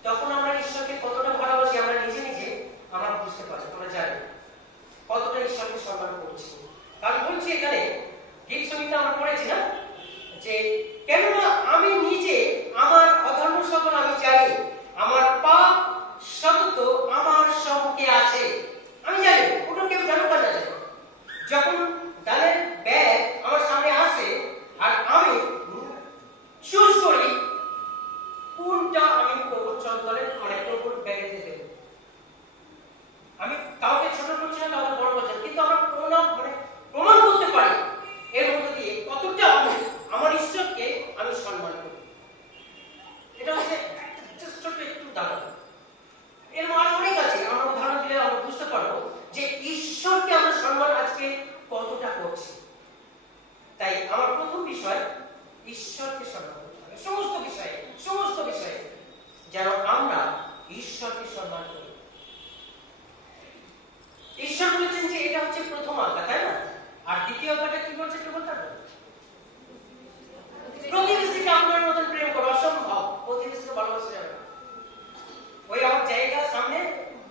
তখন আমরা ঈশ্বরকে কতটা ভালোবাসি আমরা নিজে নিজে আমরা বুঝতে পারছি, আমরা জানি কতটা ঈশ্বরকে সম্মান করছি। কারণ বলছি এখানে গীত সঙ্গীতে আমরা পড়েছি না যে কেননা আমি নিজে আমার হচ্ছে প্রথম আজ্ঞা, তাই না? আর দ্বিতীয় আজ্ঞাটা কি বলছে একটু বলতে পারবেন? প্রতিবেশীকে আপনার মতন প্রেম করো। অসম্ভব, প্রতিবেশীকে ভালোবাসা যাবে না। ওই আমার জায়গা সামনে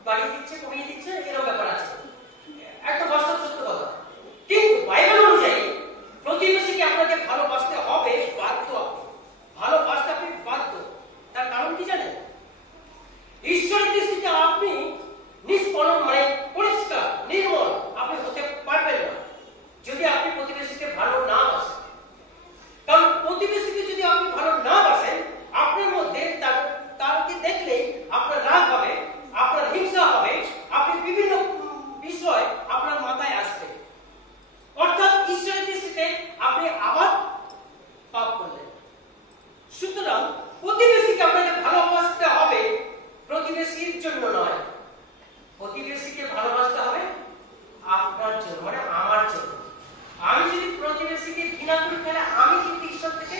বাড়িয়ে দিচ্ছে, কমিয়ে দিচ্ছে, এরকম ব্যাপার আছে। একটা বাস্তব সত্য কথা। কিন্তু বাইবেল অনুযায়ী প্রতিবেশীকে আপনাকে ভালোবাসতে হবে, বাধ্য। ভালোবাসতে আপনি বাধ্য। তার কারণ কি জানেন? ঈশ্বরের দৃষ্টিতে আপনি নিষ্কলঙ্ক, মানে পরিষ্কার, নির্মল আপনি হতে পারবেন না যদি আপনি প্রতিবেশীকে ভালো না বাসেন। কারণ প্রতিবেশীকে যদি আপনি ভালো না বাসেন, আপনার মধ্যে তাকে দেখলেই আপনার রাগ হবে, আপনার হিংসা হবে, আপনি বিভিন্ন বিষয় আপনার মাথায় আসবে। অর্থাৎ ঈশ্বরের দৃষ্টিতে আপনি আবার পাপ করলেন। সুতরাং প্রতিবেশীকে আপনাকে ভালোবাসতে হবে, প্রতিবেশীর জন্য নয়। প্রতিবেশীকে ভালোবাসতে হবে আপনার জন্য, মানে আমার জন্য। আমি যদি প্রতিবেশীকে ঘৃণা করি, তাহলে আমি কিন্তু ঈশ্বর থেকে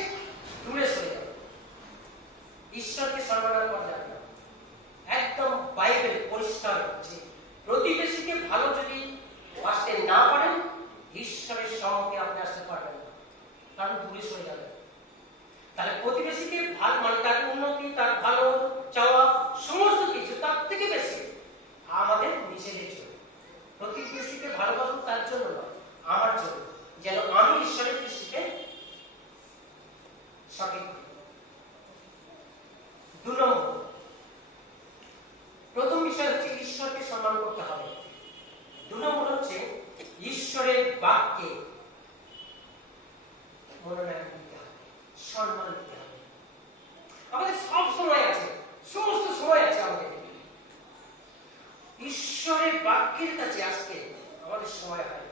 দূরে সরে যাব। ঈশ্বরকে সম্মান করা যাবে না। একদম বাইবেল পরিষ্কার হচ্ছে, প্রতিবেশীকে ভালো যদি বাসতে না পারেন, ঈশ্বরের সম্মুখে আপনি আসতে পারবেন না, কারণ দূরে সরে যাবেন। তাহলে প্রতিবেশীকে ভালো, মানে তার উন্নতি, তার ভালো চাওয়া, সমস্ত কিছু তার থেকে বেশি আমাদের নিজেদের জন্য। প্রতিবেশীকে ভালোবাসুন তার জন্য নয়, আমার জন্য, যেন আমি ঈশ্বরের দৃষ্টিতে সঠিক। 2 নম্বর, প্রথম বিষয় হচ্ছে ঈশ্বরকে সম্মান করতে হবে। 2 নম্বর হচ্ছে ঈশ্বরের বাক্যে মনোনয়ন দিতে হবে, সম্মান দিতে হবে। আমাদের সব সময় আছে, সমস্ত সময় আছে আমাদের ঈশ্বরের বাক্যের কাছে আসতে আমাদের সময় হয়।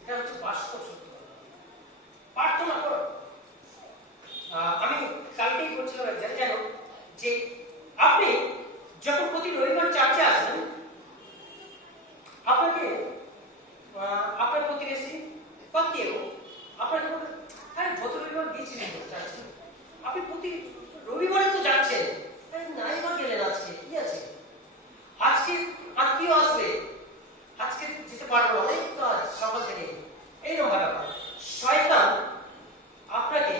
এটা হচ্ছে বাস্তব সত্য। প্রার্থনা করো। আমি কালকেই বলছিলাম জানো যে আপনি যখন প্রতি রবিবার চার্চে আসেন, আপনাকে আপনার প্রতিবেশী বা কেউ আপনাকে বলবে, আরে গত রবিবার গিয়েছিলেন চার্চে, আপনি প্রতি রবিবারে তো যাচ্ছেন, নাই বা গেলেন, আজকে কি আছে, আজকে আত্মীয় আসবে, আজকে যেতে পারবো না, অনেক কাজ সকাল থেকে, এইরকম ব্যাপার। শয়তান আপনাকে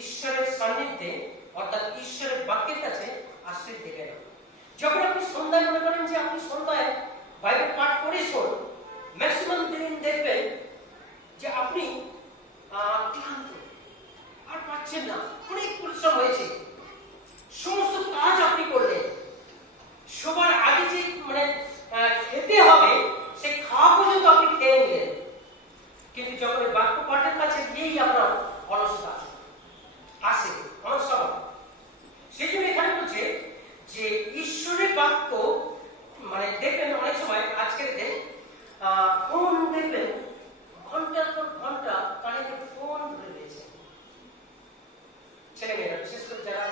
ঈশ্বরের সান্নিধ্যে, অর্থাৎ ঈশ্বরের বাক্যের কাছে আশ্রয় দেবে না। যখন আপনি সন্ধ্যায় মনে করেন যে আপনি সন্ধ্যায় বাইবেল পাঠ করে শোন, ম্যাক্সিমাম দিন দেখবেন যে আপনি ক্লান্ত, আর পাচ্ছেন না, অনেক পরিশ্রম হয়েছে, সমস্ত কাজ আপনি করলেন, সবার আগে যে মানে খেতে হবে সেই খাওয়া পর্যন্ত আপনি খেয়ে নিলেন, কিন্তু যখন বাক্য পাঠের কাছে গিয়েই আপনার অলসতা আসে, আমার স্বভাব। সেই জন্য এখানে বলছে যে ঈশ্বরের বাক্য, মানে দেখবেন অনেক সময় আজকের দিন ফোন দেখবেন ঘন্টার পর ঘন্টা কানে ফোন ধরে রয়েছে ছেলেমেয়েরা, বিশেষ করে যারা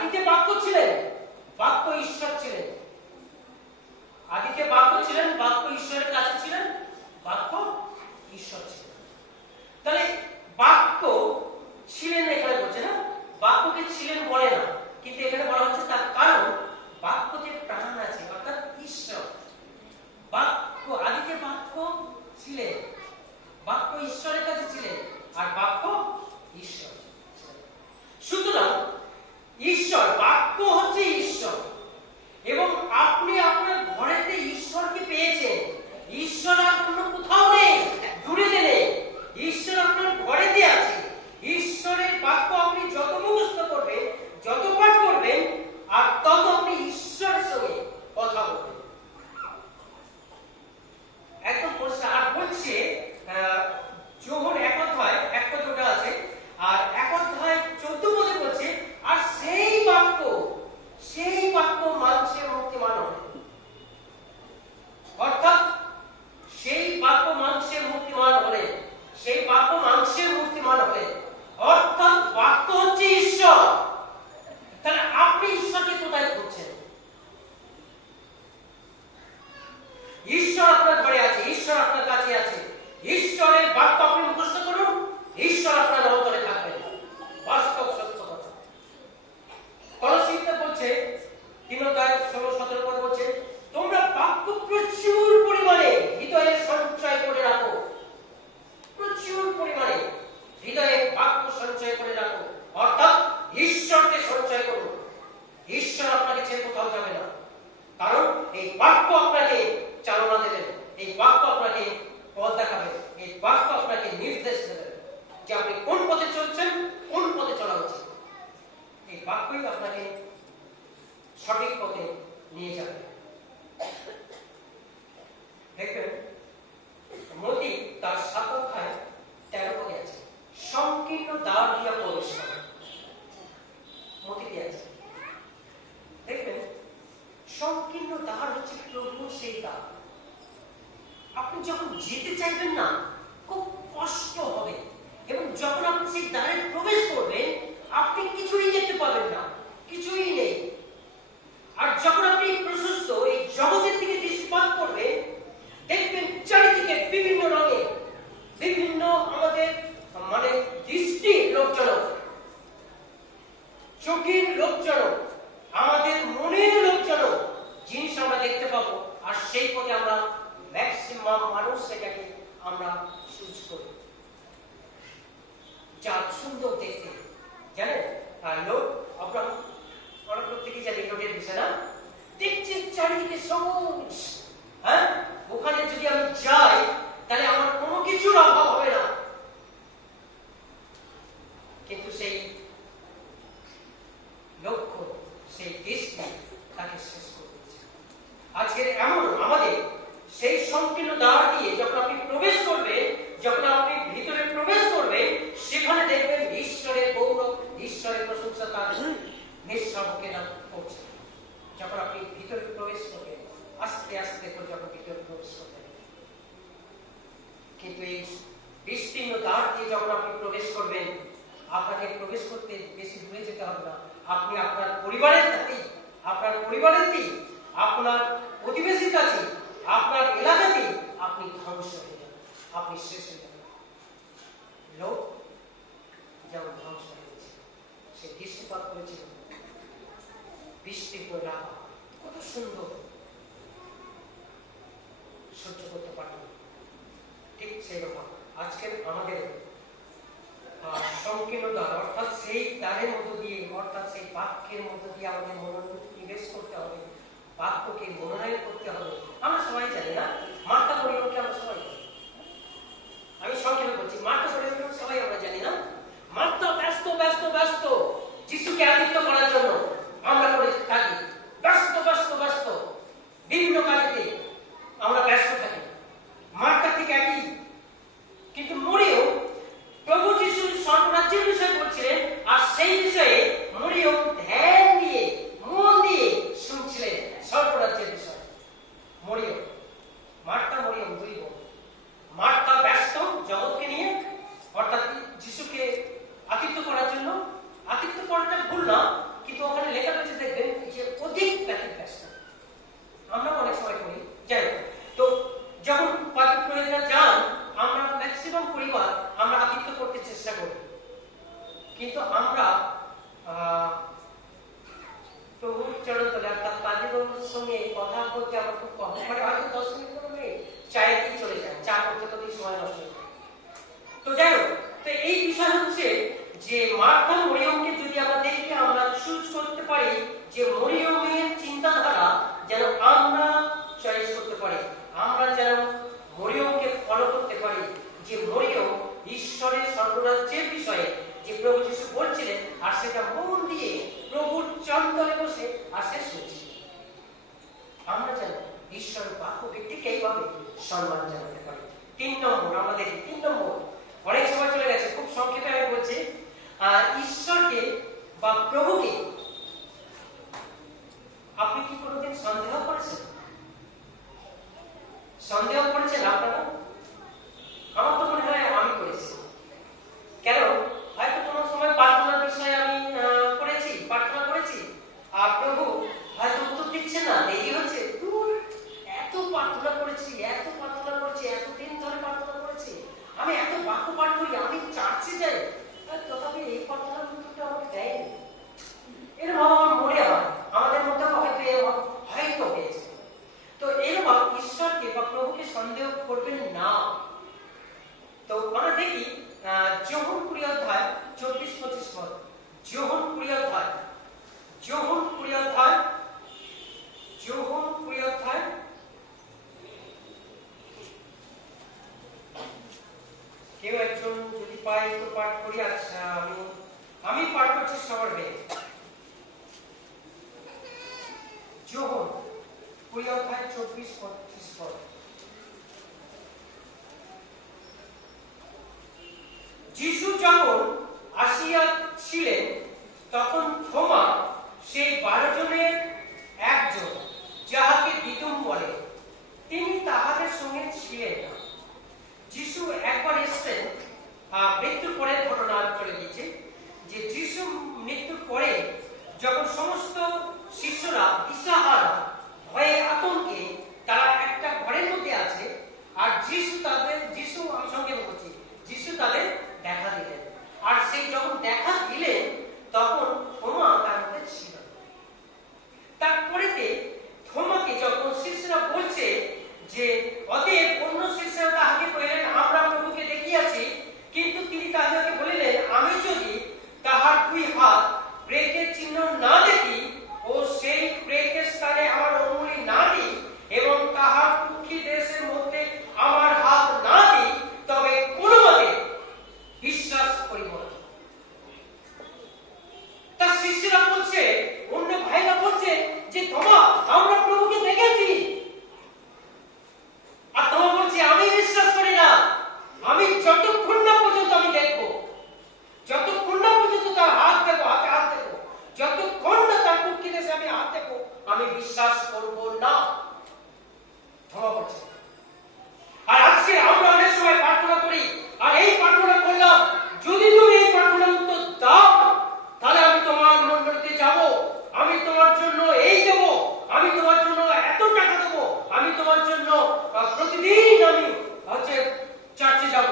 আদিতে বাক্য ছিলেন, বাক্য ঈশ্বর ছিলেন। আদিতে বাক্য ছিলেন, বাক্য ঈশ্বরের কাছে ছিলেন, বাক্য ঈশ্বর ছিলেন। তাহলে বাক্য ছিলেন এখানে বলছে না, বাক্যকে ছিলেন বলে না, কিন্তু এখানে বলা হচ্ছে তার কারণ বাক্যতে প্রাণ আছে, অর্থাৎ ঈশ্বর। বাক্য আদিতে বাক্য ছিলেন, বাক্য ঈশ্বরের কাছে ছিলেন, আর বাক্য ঈশ্বর। সুতরাং ঈশ্বর, বাক্য হচ্ছে ঈশ্বর, এবং আপনি আপনার ঘরেতে ঈশ্বরকে পেয়েছেন। ঈশ্বর আর অন্য কোথাও নেই, দূরে নেই, ঈশ্বর আপনার ঘরেতে আছে। ঈশ্বরের বাক্য আপনি যত মুখস্থ করবেন, যত পাঠ করবেন, আর তত আপনি ঈশ্বরের সঙ্গে কথা বলবেন। একদম পরিষ্কার। আর বলছে যোহন 1 অধ্যায় 1 পদটা আছে, আর 1 অধ্যায় 14 পদে বলছে, আর সেই বাক্য মানুষের মূর্তিমান হবে। অর্থাৎ সেই বাক্য মানুষের মূর্তিমান হলে, সেই বাক্য মানুষের মূর্তিমান হলে, অর্থাৎ বাক্য হচ্ছে ঈশ্বর। তাহলে আপনি ঈশ্বরকে কোথায় খুঁজছেন? ঈশ্বর আপনার ঘরে আছে, ঈশ্বর আপনার কাছে আছে। ঈশ্বরের বাক্য আপনি মুখস্থ করুন, ঈশ্বর আপনার অন্তরে থাকবেন। বাস্তব সত্য কথা। কলসীতে বলছে 3 অধ্যায় 16-17 পদ বলছে, তোমরা বাক্য প্রচুর পরিমাণে হৃদয়ে সঞ্চয় করে রাখো। প্রচুর পরিমাণে হৃদয়ে বাক্য সঞ্চয় করে রাখো, অর্থাৎ ঈশ্বরকে সঞ্চয় করুন। ঈশ্বর আপনাকে ছেড়ে কোথাও যাবে না, কারণ এই বাক্য আপনাকে চালনা দেবেন, এই বাক্য আপনাকে পথ দেখাবে, এই বাক্য আপনাকে নির্দেশ দেবে যে আপনি কোন পথে চলছেন, কোন পথে চলা উচিত। এই বাক্যই আপনাকে সঠিক পথে নিয়ে যাবে। দেখবেন মতি তার 7 অধ্যায় 13 পদে আছে, সংকীর্ণ দ্বার দিয়া প্রবেশ করে। মতিতে আছে, দেখবেন সংকীর্ণ দ্বার হচ্ছে প্রভুর সেই দ্বার। আপনি যখন যেতে চাইবেন না, খুব কষ্ট হবে, এবং যখন আপনি সেই দ্বারে প্রবেশ করবেন, আপনি কিছুই দেখতে পাবেন না, কিছুই নেই। আর যখন আপনি প্রশস্ত এই জগতের দিকে দৃষ্টিপাত করবেন, দেখবেন চারিদিকে বিভিন্ন রঙে, বিভিন্ন আমাদের দৃষ্টির লোকজনক, চোখের লোকজনক, আমাদের মনের লোকজনক জিনিস আমরা দেখতে পাবো। আর সেই পথে আমরা ম্যাক্সিমাম মানুষ সেটাকে আমরা চুজ করি, যা সুন্দর দেখতে, জানেন? লোক আমরা অনেক লোক থেকে জানি লোকের বিষয় না, দেখছি চারিদিকে সবুজ। হ্যাঁ, ওখানে যদি আমি যাই তাহলে আমার কোনো কিছুর অভাব হবে না, কিন্তু সেই লক্ষ্য, সেই দৃষ্টি তাকে শেষ করে দিচ্ছে। আজকের এমন আমাদের সেই সংকীর্ণ দ্বার দিয়ে যখন আপনি প্রবেশ করবেন, যখন আপনি ভিতরে প্রবেশ করবেন, সেখানে দেখবেন ঈশ্বরের গৌরব, ঈশ্বরের প্রশংসা তার নিঃসর্গকে না করছে। যখন আপনি ভিতরে প্রবেশ করবেন, আস্তে আস্তে করে যখন ভিতরে প্রবেশ করবেন, কিন্তু এই বিস্তীর্ণ দ্বার দিয়ে যখন আপনি প্রবেশ করবেন, আপনাকে প্রবেশ করতে বেশি দূরে যেতে হবে না। আপনি আপনার পরিবারের কাছেই, আপনার প্রতিবেশীর কাছে, আপনার এলাকাতেই আপনি ধ্বংস হয়ে যাবেন, আপনি শেষ হয়ে যাবেন। লোক যেমন ধ্বংস হয়ে গেছে, সে দৃষ্টিপাত করেছিল বিস্তীর্ণ রাখা, কত সুন্দর, সহ্য করতে পারত। ঠিক সেই রকম আজকের আমাদের সংকীর্ণ দ্বার, অর্থাৎ সেই দ্বারের মধ্য দিয়ে, অর্থাৎ সেই বাক্যের মধ্য দিয়ে আমাদের মনোনিবেশ করতে হবে, বাক্যকে মনোনয়ন করতে হবে। আমরা সবাই জানি না, মার্তা মরিয়মকে আমরা সবাই জানি। আমি সংক্ষেপে বলছি, মার্তা মরিয়মকে সবাই আমরা জানি না। মার্তা ব্যস্ত ব্যস্ত ব্যস্ত যিশুকে আদিত্য করার জন্য আমরা করে থাকি, ব্যস্ত ব্যস্ত ব্যস্ত বিভিন্ন কাজেতে আমরা ব্যস্ত থাকি। মার্তা ঠিক একই, কিন্তু মরিয়ম প্রভু যিশুর স্বর্গরাজ্যের বিষয়ে বলছিলেন, আর সেই বিষয়ে মরিয়ম ধ্যান দিয়ে, মন দিয়ে শুনছিলেন স্বর্গরাজ্যের বিষয়। মরিয়ম, মার্তা মরিয়ম দুই বোন। মার্তা ব্যস্ত জগৎকে নিয়ে, পরিবার আমরা আতিথ্য করতে চেষ্টা করি, কিন্তু আমরা প্রভুর চরণতলে অর্থাৎ কাজীবাবুর সঙ্গে কথা বলতে আমার খুব কম, মানে হয়তো 10 মিনিট করে চায়ের দিন চলে যায়, চা করতে করতেই সময় নষ্ট হয়ে যায়। তো যাই হোক, তো এই বিষয় হচ্ছে যে মার্থা মরিয়মকে যদি আমরা দেখি, আমরা চুজ করতে পারি যে মরিয়মের চিন্তাধারা যেন আমরা চয়েস করতে পারি, আমরা যেন মরিয়মকে ফলো করতে পারি, যে মরিয়ম ঈশ্বরের স্বর্গরাজ্যের বিষয়ে যে প্রভু যিশু বলছিলেন আর সেটা মন দিয়ে প্রভুর চরণতলে বসে আর শেষ হয়েছিল। আমরা যেন ঈশ্বরের বাক্য ব্যক্তিকে এইভাবে সম্মান জানাতে পারি। 3 নম্বর আমাদের 3 নম্বর, অনেক সময় চলে গেছে, খুব সংক্ষেপে আমি বলছি। ঈশ্বরকে বা প্রভুকে আপনি কি কোনোদিন সন্দেহ করেছেন? সন্দেহ করেছেন আপনারা? আমার তো মনে হয় আমি করেছি। কেন? হয়তো কোনো সময় প্রার্থনার বিষয়ে আমি প্রার্থনা করেছি, আর প্রভু হয়তো উত্তর দিচ্ছে না, দেরি হচ্ছে, এত প্রার্থনা করেছি, এতদিন ধরে প্রার্থনা করেছি, আমি এত বাক্য পাঠ করি, আমি চার্চে যাই, তথাপি এই প্রার্থনার উত্তরটা আমাকে দেয়নি। এরকম আমার মনে হয়, আমাদের মধ্যে হয়তো হয়েছে। তো এরকম ঈশ্বরকে বা প্রভুকে সন্দেহ করবেন না। তো আমরা দেখি যোহন 20 অধ্যায় 24-25 পদ। যোহন 20 অধ্যায় কেউ একজন যদি পাই তো পাঠ করি। আচ্ছা, আমি পাঠ করছি সবার হয়ে। যোহন 20 অধ্যায় 24-25 পদ। যিশু যখন আসিয়াছিলেন তখন থোমা, সেই 12 জনের একজন, যাহাকে দিদুম বলে, তিনি তাহাদের সঙ্গে ছিলেন না। যিশু একবার এসেছেন, মৃত্যুর পরে ঘটনা চলে গেছে, যে যিশু মৃত্যুর পরে যখন সমস্ত শিষ্যরা দিশাহারা ভয়ে আতঙ্কে তারা একটা ঘরের মধ্যে আছে, আর যিশু আমি সঙ্গে বলছি, যিশু তাদের দেখা দিলেন। আর সেই যখন দেখা দিলেন তখন থোমা তার মধ্যে ছিল। তারপরেতে থোমাকে যখন শিষ্যরা বলছে যে অতএব অন্য শিষ্যরা তাহাকে কহিলেন, আমরা প্রভুকে দেখিয়াছি, কিন্তু তিনি তাহাদেরকে বলিলেন, আমি যদি তাহার 2 হাত প্রেতের চিহ্ন না দেখি ও সেই প্রেতের স্থানে আমার অঙ্গুলি না দিই এবং তাহার কুক্ষি দেশের মধ্যে আমার হাত না দিই, তবে কোনো মতে বিশ্বাস করিব না। তার শিষ্যরা বলছে, অন্য ভাইরা বলছে যে থোমা, আমরা প্রভুকে দেখেছি। আর থোমা বলছে, আমি বিশ্বাস করি না, আমি যতক্ষণ না পর্যন্ত আমি দেখবো, যতক্ষণ না পর্যন্ত তার হাতে হাত দেবো, যতক্ষণ না তার কুক্ষি দেশে আমি হাত দেবো, আমি বিশ্বাস করব না, থোমা বলছে। আর আজকে আমরা অনেক সময় প্রার্থনা করি, আর এই প্রার্থনা করলাম, যদি তুমি এই প্রার্থনার উত্তর দাও তাহলে আমি তোমার মণ্ডলীতে যাব, আমি তোমার জন্য এই দেব, আমি তোমার জন্য এত টাকা দেব, আমি তোমার জন্য প্রতিদিন আমি চার্চে যাব।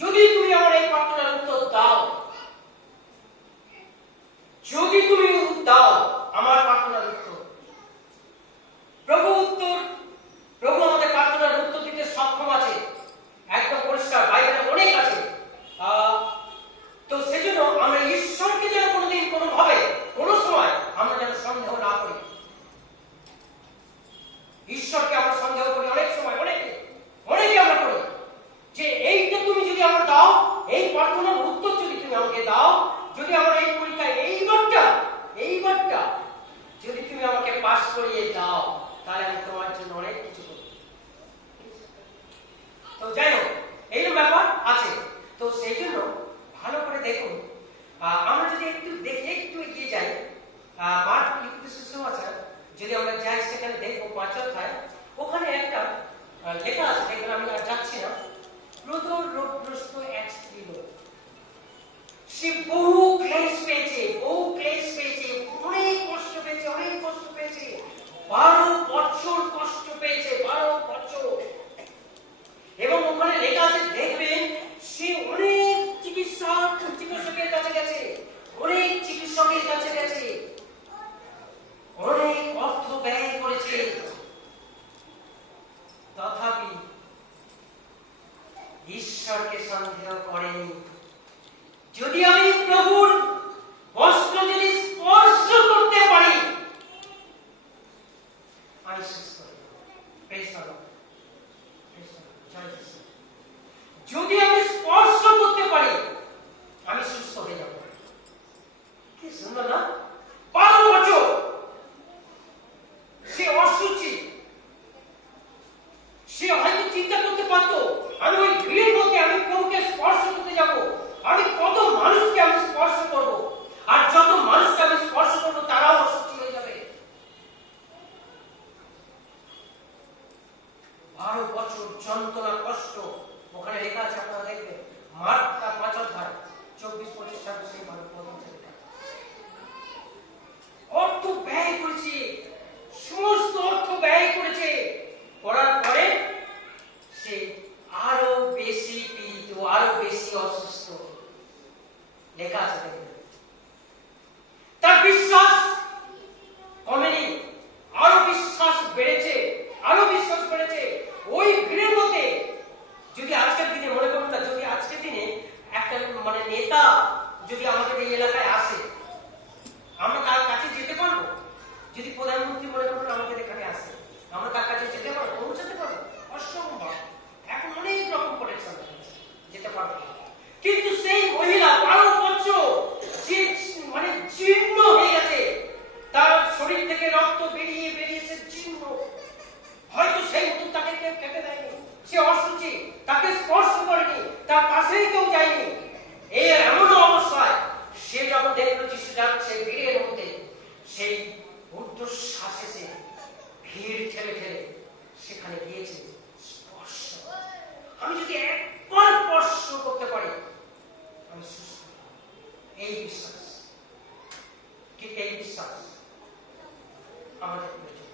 যদি তুমি আমার এই প্রার্থনার উত্তর দাও, যদি তুমি দাও আমার প্রার্থনার উত্তর, প্রভু আমাদের প্রার্থনার উত্তর দিতে সক্ষম আছে, একদম পরিষ্কার, বাইবেলে অনেক আছে। তো সেজন্য আমরা ঈশ্বরকে যেন কোনোদিন কোনোভাবে কোনো সময় আমরা যেন সন্দেহ না করি। ঈশ্বরকে আমরা সন্দেহ করি অনেক সময়, অনেকে আমরা করি যে এইটা তুমি যদি আমার দাও, এই প্রার্থনার উত্তর যদি তুমি আমাকে দাও, যদি আমার এই পরীক্ষায় এইবারটা যদি তুমি আমাকে পাস করিয়ে দাও, তাহলে আমি তোমার জন্য অনেক কিছু করব। তো যাই হোক, এইরকম ব্যাপার আছে। তো সেই জন্য ভালো করে দেখুন, আমরা যদি একটু এগিয়ে যাই, মার্ক লিখিত সুসমাচার যদি আমরা যাই, সেখানে দেখবো 5 অধ্যায়, ওখানে একটা লেখা আছে, দেখবেন, আমি আর যাচ্ছি না। প্রদর রোগগ্রস্ত এক স্ত্রী লোক, সে বহু ক্লেশ পেয়েছে, অনেক কষ্ট পেয়েছে, 12 বছর কষ্ট পেয়েছে, 12 বছর। এবং ওখানে লেখা আছে, দেখবেন সন্দেহ করেনি। যদি আমি প্রভুর বস্ত্র যদি স্পর্শ করতে পারি, আমি সুস্থ হয়ে যাব। Praise the lord, praise the lord, জয় যিশু। যদি আমি স্পর্শ করতে পারি, আমি সুস্থ হয়ে যাব। কি সুন্দর না? 12 বছর সে অসুচি। সে হয়তো চিন্তা করতে পারতো, আমি ওই ভিড়ের মধ্যে আমি প্রভুকে স্পর্শ করতে যাব, আমি কত মানুষকে আমি স্পর্শ করব, আর যত মানুষকে আমি স্পর্শ করব তারাও অসুচি হয়ে যাবে। 12 বছর যন্ত্রণা, কষ্ট। ওখানে লেখা আছে, আপনারা দেখবেন, মার্ক তার 5 অধ্যায় 24-25 সেই অর্থ ব্যয় করেছে, সমস্ত অর্থ ব্যয় করেছে। করার পরে সে আরো বেশি পীড়িত, আরো বেশি অসুস্থ। লেখা আছে দেখবেন, তার বিশ্বাস কমেনি, আরো বিশ্বাস বেড়েছে, আরো বিশ্বাস বেড়েছে। ওই ভিড়ের মধ্যে, যদি আজকের দিনে মনে করুন না, যদি আজকের দিনে একটা নেতা যদি আমাদের এই এলাকায় আসে, আমরা তার কাছে যেতে পারবো? যদি প্রধানমন্ত্রী মনে করুন আমাদের এখানে আসে, আমরা তার কাছে যেতে পারবো? পৌঁছাতে পারবো? অসম্ভব। এখন অনেক রকম কনেকশন যেতে পারবো। কিন্তু সেই মহিলা 12 বছর যে জীর্ণ হয়ে গেছে, তার শরীর থেকে রক্ত বেরিয়েছে জীর্ণ। হয়তো সেই মতন তাকে কেউ খেতে দেয়নি, সে অসুচি, তাকে স্পর্শ করেনি, তার পাশেই কেউ যায়নি। এর এমন অবস্থায় সে যখন দেখলো যিশু যাচ্ছে ভিড়ের মধ্যে, সেই ঊর্ধ্বশ্বাসে সে ভিড় ঠেলে ঠেলে সেখানে গিয়েছে। স্পর্শ, আমি যদি একবার স্পর্শ করতে পারি আমি সুস্থ। এই বিশ্বাস, ঠিক এই বিশ্বাস আমাদের প্রয়োজন।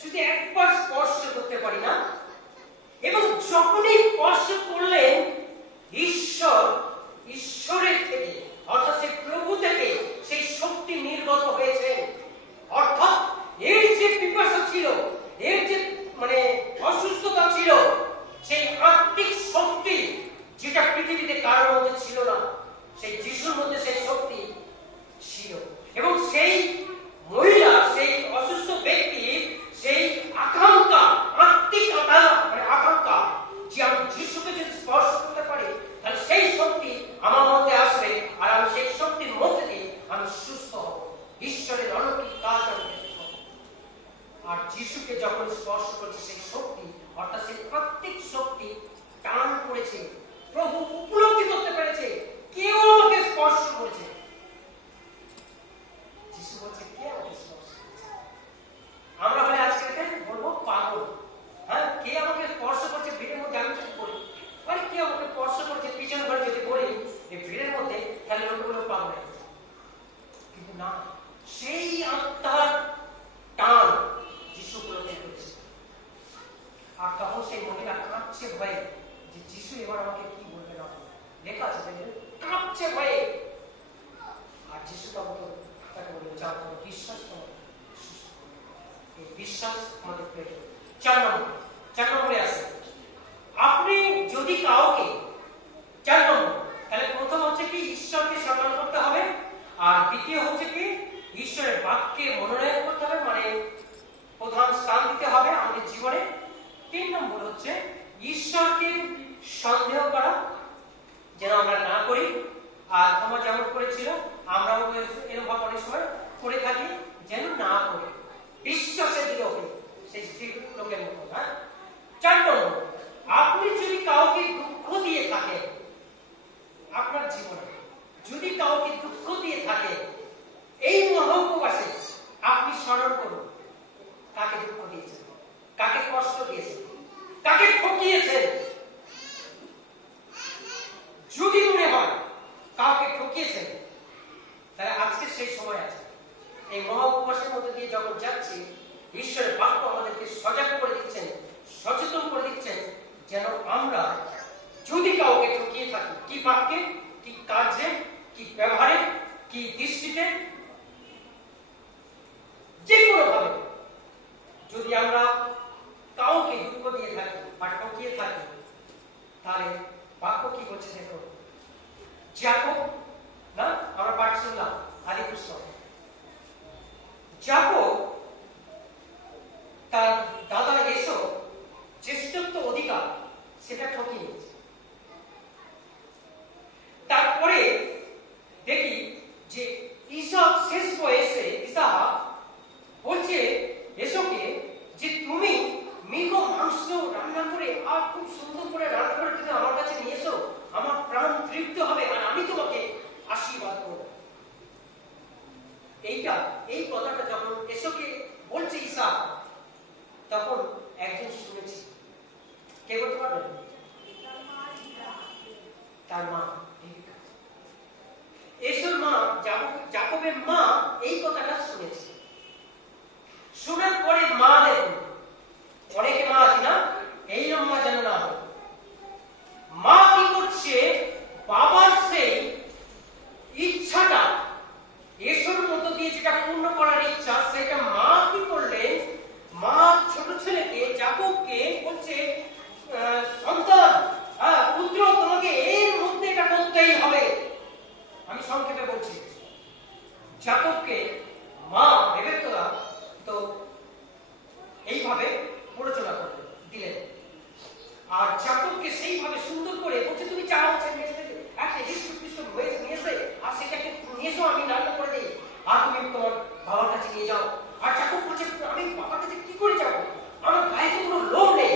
যদি একবার স্পর্শ করতে পারি না, এবং যখনই স্পর্শ করলেন ঈশ্বরের থেকে, অর্থাৎ সেই প্রভু থেকে সেই শক্তি নির্গত হয়েছে। অর্থাৎ এর যে পিপাসা ছিল, এর যে অসুস্থতা ছিল, সেই আত্মিক শক্তি যেটা পৃথিবীতে কারোর মধ্যে ছিল না, সেই যিশুর মধ্যে সেই শক্তি ছিল। এবং সেই মহিলা, সেই অসুস্থ ব্যক্তি, সেই আকাঙ্ক্ষা, আত্মিক আকাঙ্ক্ষা যে আমি যিশুকে যদি স্পর্শ করতে পারি, তাহলে সেই শক্তি আমার মধ্যে আসবে, আর আমি সেই শক্তির মধ্যে দিয়ে আমি সুস্থ হব, ঈশ্বরের অলৌকিক কাজ আমি দেখতে পাবো। আর যিশুকে যখন স্পর্শ করছে, সেই শক্তি, অর্থাৎ সেই আত্মিক শক্তি টান করেছে। প্রভু উপলব্ধি করতে পেরেছে কেউ আমাকে স্পর্শ করেছে। যিশু বলছে, কে আমাকে স্পর্শ করেছে? আমরা হলে আজকে বলবো পাগল। হ্যাঁ, কে আমাকে স্পর্শ করছে ভিড়ের মধ্যে? আমি যদি বলি, আরে কে আমাকে স্পর্শ করছে পিছন ঘরে যদি বলি এই ভিড়ের মধ্যে, তাহলে লোকগুলো পাগল হয়ে যাবে। কিন্তু না, সেই আত্মার টান যিশু উপলব্ধি করেছে। আর তখন সেই মহিলা কাঁপছে ভয়ে যে যিশু এবার আমাকে কি বলবে না। লেখা আছে দেখবেন, কাঁপছে ভয়ে। আর যিশু তখন তাকে বলবে, যাও, তোমার বিশ্বাস তোমাকে সুস্থ করবে। এই বিশ্বাস আমাদের প্রয়োজন। 4 নম্বরে আছে, আপনি যদি কাউকে, 4 নম্বর, তাহলে প্রথম হচ্ছে কি ঈশ্বরকে সম্মান করতে হবে, আর দ্বিতীয় হচ্ছে কি ঈশ্বরের বাক্যে মনোনয়ন করতে হবে, প্রধান স্থান দিতে হবে আমাদের জীবনে। 3 নম্বর হচ্ছে ঈশ্বরকে সন্দেহ করা, যেন আমরা না করি। আর তোমার যেমন করেছিল, আমরাও এরকম অনেক সময় করে থাকি, যেন না করি, বিশ্বাসের দিকে হবে সেই স্ত্রী লোকের মতো। 4 নম্বর, আপনি যদি কাউকে দুঃখ দিয়ে থাকেন, আপনার জীবনে যদি কাউকে দুঃখ দিয়ে থাকে, এই মহোপবাসে আপনি স্মরণ করুন কাকে দুঃখ দিয়েছেন, কাকে কষ্ট দিয়েছেন, কাকে ঠকিয়েছেন। যদি মনে হয় কাউকে ঠকিয়েছেন, তাহলে আজকে সেই সময় আছে। এই মহোপবাসের মধ্যে দিয়ে যখন যাচ্ছি, ঈশ্বরের বাক্য আমাদেরকে সজাগ করে দিচ্ছেন, সচেতন করে দিচ্ছেন, যেন আমরা যদি কাউকে ঠকিয়ে থাকি, কি বাক্যে, কি কাজে, কি ব্যবহারে, কি দৃষ্টিতে, যে কোনো ভাবে যদি আমরা কাউকে দুঃখ দিয়ে থাকি বা ঠকিয়ে থাকি, তাহলে বাক্য কি করছে দেখো। যাকব, না আমরা পাঠ শুনলাম আদি পুস্তক, যাকব তার দাদা এসব জ্যেষ্ঠত্ব অধিকার সেটা ঠকিয়ে নিয়েছে। তারপরে দেখি যে ঈশাক শেষ বয়সে ইসাহাক বলছে এসবকে যে তুমি মৃগ মাংস রান্না করে আর খুব সুন্দর করে রান্না করে তুমি আমার কাছে নিয়ে এসো, আমার প্রাণ তৃপ্ত হবে আর আমি তোমাকে আশীর্বাদ করব। এই কথাটা যখন এসবকে বলছে ইসাহাক, তখন একজন শুনেছে, কে বলতে পারবেন? তার মা রিবকা। এসোর মা, যাকবের মা এই কথাটা শুনেছে। শোনার পরে মা দেখুন, অনেকে মা আছে না, এইরকম মা যেন না হয়। মা কি করছে, বাবার সেই ইচ্ছাটা এসোর মধ্য দিয়ে যেটা পূর্ণ করার ইচ্ছা, সেটা মা কি করলেন, মা ছোট ছেলেকে যাকবকে বলছে, সন্তান, পুত্র, তোমাকে এর মধ্যে এটা করতেই হবে। আমি সংক্ষেপে বলছি, যাকবকে মা রেবেকা তো এইভাবে প্ররোচনা করলেন, দিলেন। আর যাকবকে সেইভাবে সুন্দর করে বলছে, তুমি চাও একটা হৃষ্টপুষ্ট হয়ে নিয়ে এসে আর সেটাকে নিয়ে এসো, আমি রান্না করে দিই আর তুমি তোমার বাবার কাছে নিয়ে যাও। আর যাকব বলছে, আমি বাবার কাছে কি করে যাবো, আমার গায়ে তো কোনো লোভ নেই।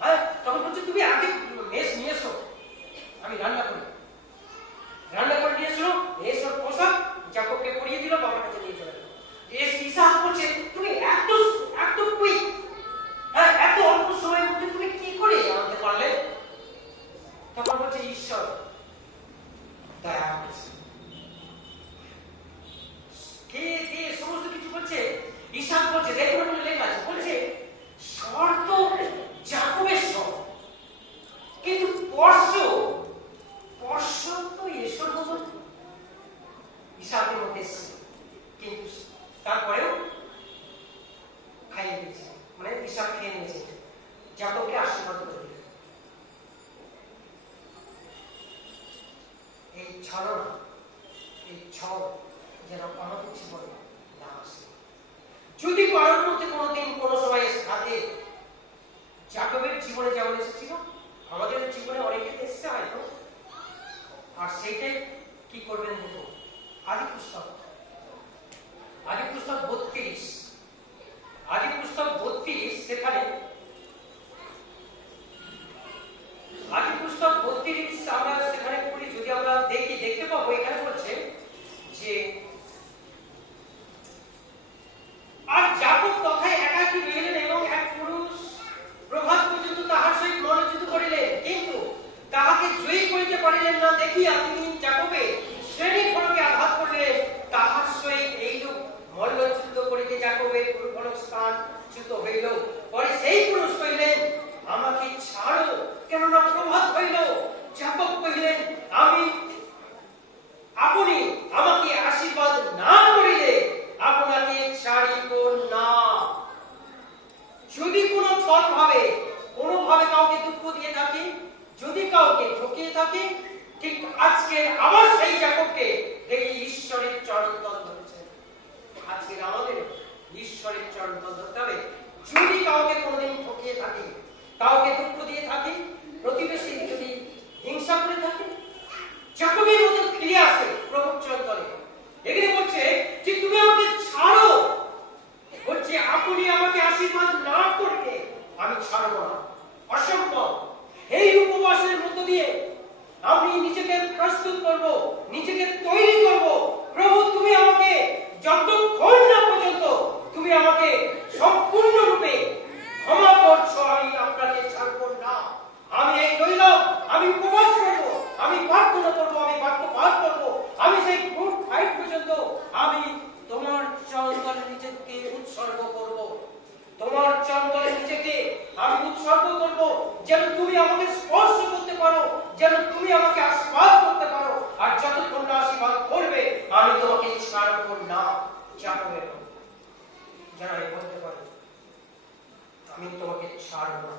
হ্যাঁ, তখন বলছে তুমি আগে মেস নিয়ে এসো, আমি রান্না করি। রান্না করে নিয়ে এসো, এসব পোশাক যাকবকে পরিয়ে দিল, বাবার কাছে নিয়ে চলে গেল। ইসাহাক বলছে, তুমি এত কুইক, হ্যাঁ, এত অল্প সময়ের মধ্যে তুমি কি করে আনতে পারলে? তখন বলছে, ঈশ্বর দয়া করেছে। কে কে সমস্ত কিছু বলছে। ইসাহাক বলছে, দেখুন বলে লেখা আছে, বলছে স্বর তো যাকবের স্বর, কিন্তু স্পর্শ তো ঈশ্বর মতো ইসাহাকের মধ্যে এসেছে, কিন্তু তারপরেও খাইয়ে দিয়েছে, মানে ইসাহাক খেয়ে নিয়েছে, যাকবকে আশীর্বাদ করে দিল। এই ছলনা, এই ছল যেন আমাদের জীবনে না আসে। যদি কারোর মধ্যে কোনোদিন কোনো সময় থাকে, যাকবের জীবনে যেমন এসেছিল, আমাদের জীবনে অনেকে এসছে হয়তো, আর সেইটাই কি করবেন দেখুন। আদি পুস্তক 32, সেখানে আদি পুস্তক 32 আমরা সেখানে পড়ি, যদি আমরা দেখতে পাবো, এখানে বলছে যে আর যাকব তথায় একাকী রহিলেন এবং এক পুরুষ প্রভাত পর্যন্ত তাহার সহিত মল্লযুদ্ধ করিলেন, কিন্তু তাহাকে জয়ী করিতে পারিলেন না। দেখিয়া তিনি যাকবে শ্রেণী খড়কে আঘাত করিলেন, তাহার সহিত এইরূপ মল্লযুদ্ধ করিতে যাকবের দুর্বল স্থান চ্যুত হইল। পরে সেই পুরুষ কহিলেন, আমাকে ছাড়ো, কেননা প্রভাত হইল। যাকব কহিলেন, আপনি আমাকে আশীর্বাদ না করিলে আপনাকে ছাড়িব না। যদি কোনো ছল ভাবে কোনোভাবে কাউকে দুঃখ দিয়ে থাকি, যদি কাউকে ঠকিয়ে থাকি, ঠিক আজকে আবার সেই যাকবকে দেখি ঈশ্বরের চরণ তল ধরেছে। আজকে আমাদের ঈশ্বরের চরণ তল ধরতে হবে। যদি কাউকে কোনোদিন ঠকিয়ে থাকি, কাউকে দুঃখ দিয়ে থাকি, প্রতিবেশী যদি হিংসা করে থাকি, যাকবের মতো ফিরে আসে প্রভুর চরণ তলে। এখানে বলছে যে তুমি আমাকে ছাড়ো, বলছে আপনি আমাকে আশীর্বাদ না করলে আমি ছাড়ব না, অসম্ভব। এই উপবাসের মধ্য দিয়ে আমি নিজেকে প্রস্তুত করব, নিজেকে তৈরি করব। প্রভু, তুমি আমাকে যতক্ষণ না পর্যন্ত তুমি আমাকে সম্পূর্ণরূপে ক্ষমা করছো, আমি আপনাকে ছাড়ব না। আমি এই রইলাম, আমি উপবাস করব, আমি প্রার্থনা করব, আমি বাক্য পাঠ করব, আমি সেই গুড ফাইট পর্যন্ত আমি তোমার চরণতলে নিজেকে উৎসর্গ করব। তোমার চরণতলে নিজেকে আমি উৎসর্গ করব, যেন তুমি আমাকে স্পর্শ করতে পারো, যেন তুমি আমাকে আশীর্বাদ করতে পারো। আর যতক্ষণ না আশীর্বাদ করবে আমি তোমাকে ছাড়ব না। যাকবের যারা বলতে পারে আমি তোমাকে ছাড়ব না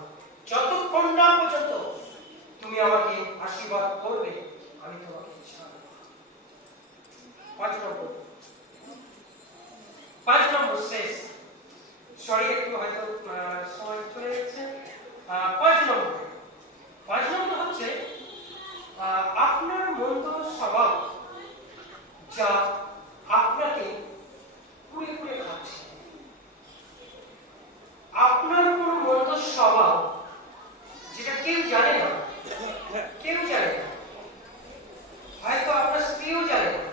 যতক্ষণ না পর্যন্ত তুমি আমাকে আশীর্বাদ করবে, আমি তোমাকে ছাড়ব। 5 নম্বর শেষ, সরি একটু হয়তো সময় চলে যাচ্ছে। 5 নম্বর হচ্ছে আপনার মন্দ স্বভাব যা আপনাকে কুড়ে কুড়ে খাচ্ছে। আপনার কোন মন্দ স্বভাব যেটা কেউ জানে না, হয়তো আপনার স্ত্রীও জানে না,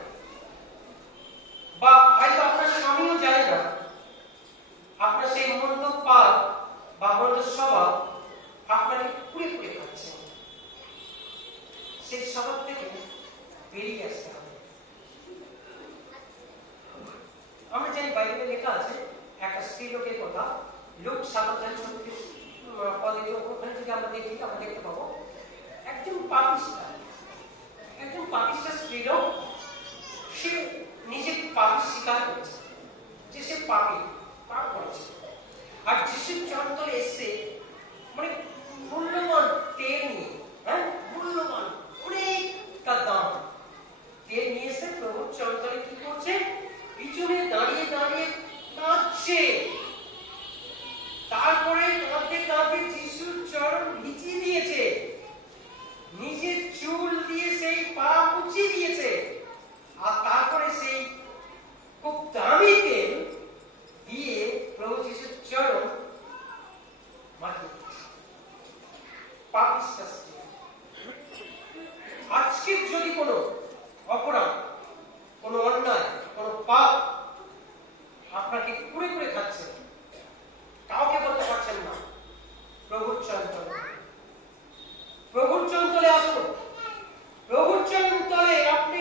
বা হয়তো আপনার স্বামীও জানে না, আপনার সেই মন্দ পাপ বা মন্দ স্বভাব আপনাকে কুড়ে কুড়ে খাচ্ছে। সেই স্বভাব থেকে বেরিয়ে আসতে হবে। আমরা জানি বাইবেলে লেখা আছে একটা স্ত্রী লোকের কথা, লোক 7:36 পদে, ওখানে যদি আমরা দেখি আমরা দেখতে পাবো একজন পাপিষ্টা স্ত্রী লোক, সে নিজে পাপী স্বীকার করেছে যে সে পাপ করেছে, আর যিশুর চরণতলে এসে মানে মূল্যবান তেল নিয়ে, মূল্যবান অনেকটা দাম তেল নিয়ে এসে প্রভুর চরণতলে কি করছে, পিছনে দাঁড়িয়ে দাঁড়িয়ে কাঁদছে। তারপরে কাঁদতে কাঁদতে যিশুর চরণ ভিজিয়ে দিয়েছে, নিজের চুল দিয়ে সেই পা মুছিয়ে দিয়েছে, আর তারপরে সেই খুব দামি তেল দিয়ে প্রভু যিশুর চরণ মাখিয়ে দিয়েছে। পাপিষ্টা স্ত্রী। আজকে যদি কোনো অপরাধ, কোনো অন্যায়, কোনো পাপ আপনাকে কুড়ে কুড়ে খাচ্ছে, কাউকে বলতে পারছেন না, প্রভুর চরণতলে আসুন। প্রভুর চরণতলে আপনি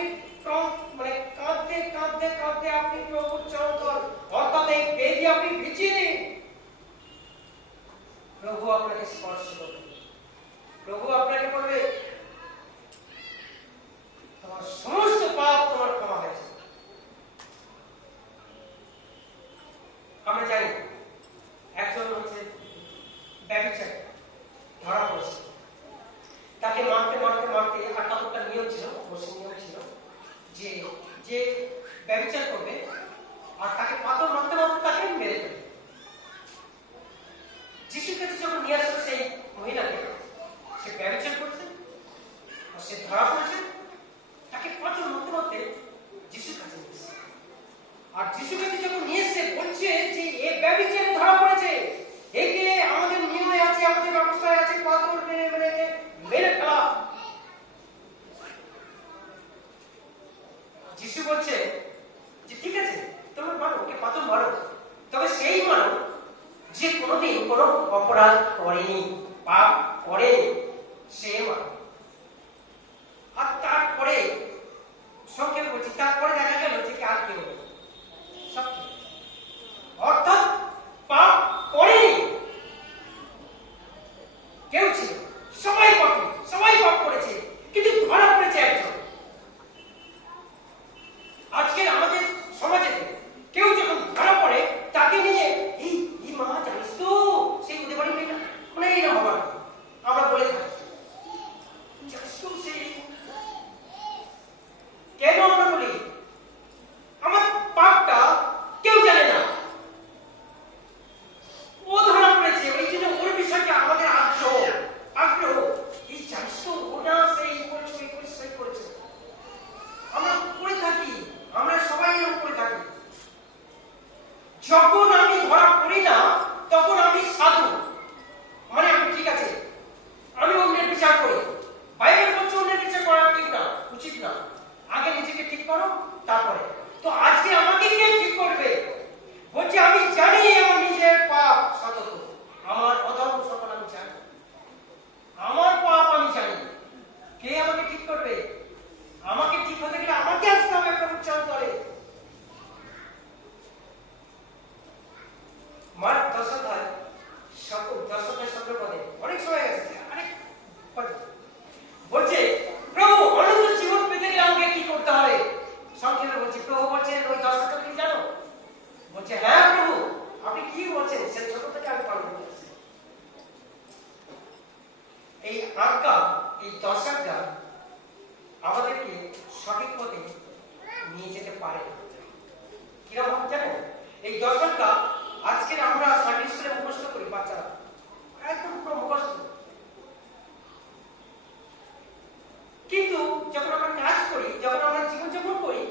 মানে কাঁদতে কাঁদতে কাঁদতে আপনি প্রভুর চরণতল অর্থাৎ এই বেদি আপনি ভিজিয়ে দিন। প্রভু আপনাকে স্পর্শ করবে, প্রভু আপনাকে বলবে তোমার সমস্ত পাপ তোমার ক্ষমা হয়েছে। আমরা জানি একজন হচ্ছে ব্যভিচারী ধরা পড়েছে, তাকে মারতে মারতে মারতে একটা নিয়ম ছিল, বসে নিয়ম ছিল যে যে ব্যভিচার করবে আর তাকে পাথর মারতে মারতে তাকে মেরে দেবে। যিশুর কাছে যখন নিয়ে আসলো সেই মহিলাকে, সে ব্যভিচার করছে আর সে ধরা পড়েছে, তাকে পাথর মারতে মারতে যিশুর কাছে নিয়ে এসেছে। আর যিশুর কাছে যখন নিয়ে এসে বলছে যে এ ব্যভিচারে ধরা পড়েছে, একে আমাদের নিয়মে আছে, আমাদের ব্যবস্থায় আছে পাথর মেরে ফেলা। যিশু বলছে যে ঠিক আছে তোমরা মারো, ওকে পাথর মারো, তবে সেই মারো যে কোনোদিন কোনো অপরাধ করেনি, পাপ করেনি, সে মারো। আর তারপরে সংক্ষেপে বলছি, তারপরে দেখা গেল যে আর কেউ নেই, সব অর্থাৎ পাপ করেনি কেউ ছিল, সবাই পাপ করেছে, কিন্তু ধরা পড়েছে একজন। আর পারে না। কিরকম জানেন? এই দশরটা আজকের আমরা সার্ভিস করে মুখস্থ করি, বাচ্চারা একদম পুরো মুখস্থ, কিন্তু যখন আমরা কাজ করি, যখন আমরা জীবনযাপন করি,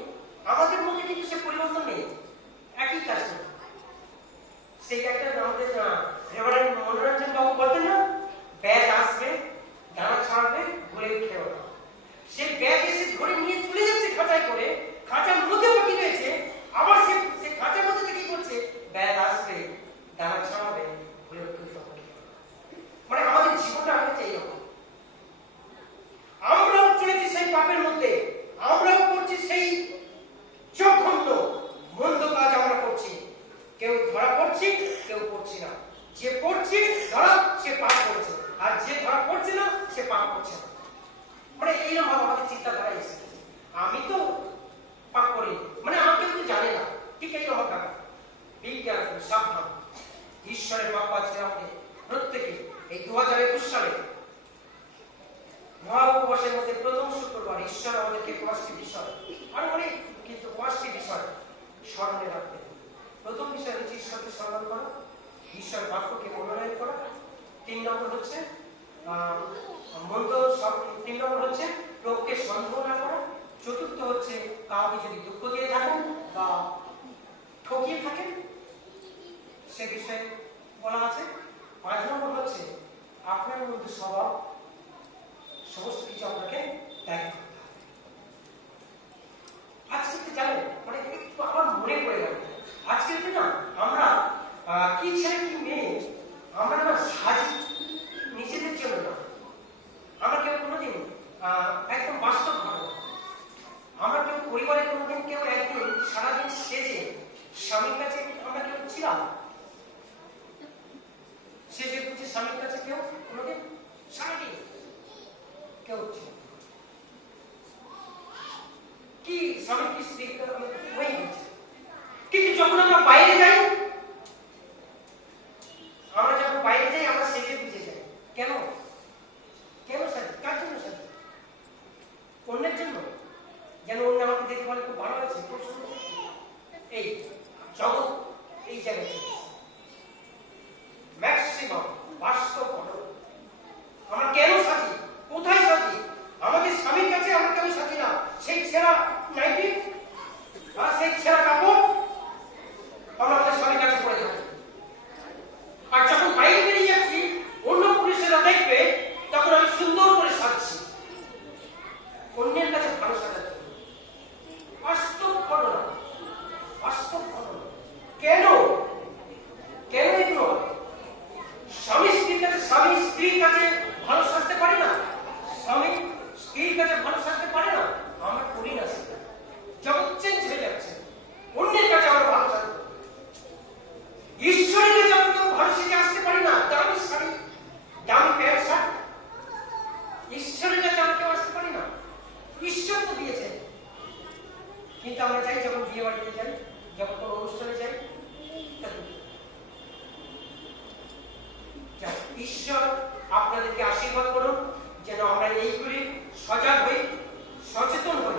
আমাদের মধ্যে কিন্তু সে পরিবর্তন নেই, একই কাজ করি। সেই একটা আমাদের রেভারেন্ড মনোরঞ্জন বাবু বলতেন না, ব্যাগ আসবে, দানা ছাড়বে, ভুলে খেয়ে না। সেই ব্যাগ এসে ধরে নিয়ে চলে যাচ্ছে খাঁচায় করে, খাঁচার মধ্যে বাকি রয়েছে, আবার সে খাঁচার মধ্যে থেকে কি করছে, ব্যাগ আসবে, দানা ছাড়াবে, ভুলে মানে আমাদের জীবনটা হচ্ছে এইরকম। আমরাও চলেছি সেই পাপের মধ্যে, আমরাও করছি সেই জঘন্য মন্দ কাজ আমরা করছি। কেউ ধরা পড়ছি, কেউ পড়ছি না। যে পড়ছে ধরা, সে পাপ করছে, আর যে ধরা পড়ছে না, সে পাপ করছে না। মানে এইরকম আমাদের চিন্তাধারা এসেছে, আমি তো পাপ করি, মানে আমাকে তো জানে না, ঠিক এইরকম ব্যাপার। বিজ্ঞান সাবধান, ঈশ্বরের বাপ্পা আছে আমাদের প্রত্যেকে। এই 2021 সালে মহা উপবাসের মধ্যে প্রথম শুক্রবার ঈশ্বর আমাদেরকে 5টি বিষয়, আর অনেক কিন্তু 5টি বিষয় স্মরণে রাখবেন। প্রথম বিষয় হচ্ছে ঈশ্বরকে স্মরণ করা, ঈশ্বর বাক্যকে মনোনয়ন করা। 3 নম্বর হচ্ছে মন্দ সব, 3 নম্বর হচ্ছে প্রভুকে সন্দেহ না করা। চতুর্থ হচ্ছে কাউকে যদি দুঃখ দিয়ে থাকেন বা ঠকিয়ে থাকেন, সে বিষয়ে বলা আছে। 5 নম্বর হচ্ছে আপনার মধ্যে স্বভাব, সমস্ত কিছু আপনাকে ত্যাগ করতে হবে। আজকে তো জানেন, মানে একটু আমার মনে পড়ে গেল, আজকে না আমরা কি ছেলে কি মেয়ে আমরা না সাজি, নিজেদের জন্য না। আমরা কেউ কোনোদিন একদম বাস্তব ভাবে, আমরা কেউ পরিবারে কোনোদিন কেউ একদিন সারাদিন সেজে স্বামীর কাছে আমরা কেউ ছিলাম, সেজে বুঝে স্বামীর কাছে কেউ কোনোদিন সারাদিন কেউ ছিল কি, স্বামী কি স্ত্রী হয়ে গেছে। কিন্তু যখন আমরা বাইরে যাই, আমরা সেজে বুঝে যাই। কেন কেন সাজি? কার জন্য সাজি? অন্যের জন্য, যেন অন্য আমাকে দেখে বলে খুব ভালো আছে, খুব সুন্দর। এই জগৎ এই জায়গায় ম্যাক্সিমাম বাস্তব ঘটনা। আমরা কেন সাজি? কোথায় সাজি? আমাদের স্বামীর কাছে আমরা কেন সাজি না? সেই ছেঁড়া নাইটি আর সেই ছেঁড়া কাপড় আমরা আমাদের স্বামীর কাছে পড়ে থাকি। আর যখন বাইরে বেরিয়ে যাচ্ছি, অন্য পুরুষেরা দেখবে, তখন আমি সুন্দর করে সাজছি অন্যের কাছে ভালো সাজার জন্য। বাস্তব ঘটনা, বাস্তব ঘটনা। কেন কেন এগুলো? স্বামী স্ত্রীর কাছে, স্বামী স্ত্রীর কাছে ভালো সাজতে পারে না, স্বামী স্ত্রীর কাছে ভালো সাজতে পারে না, আমরা করি না। সেটা জগৎ চেঞ্জ হয়ে যাচ্ছে, অন্যের কাছে আমরা ভালো সাজতে, ঈশ্বরের কাছে আমরা কেউ ভালো সেজে আসতে পারি না। দামি শাড়ি, দামি প্যান্ট শার্ট, ঈশ্বরের কাছে আমরা কেউ আসতে পারি না। ঈশ্বর তো দিয়েছেন, কিন্তু আমরা চাই যখন বিয়ে বাড়িতে যাই, যখন কোনো অনুষ্ঠানে যাই, ঈশ্বর আপনাদেরকে আশীর্বাদ করুন, যেন আমরা এইগুলি সজাগ হই, সচেতন হই,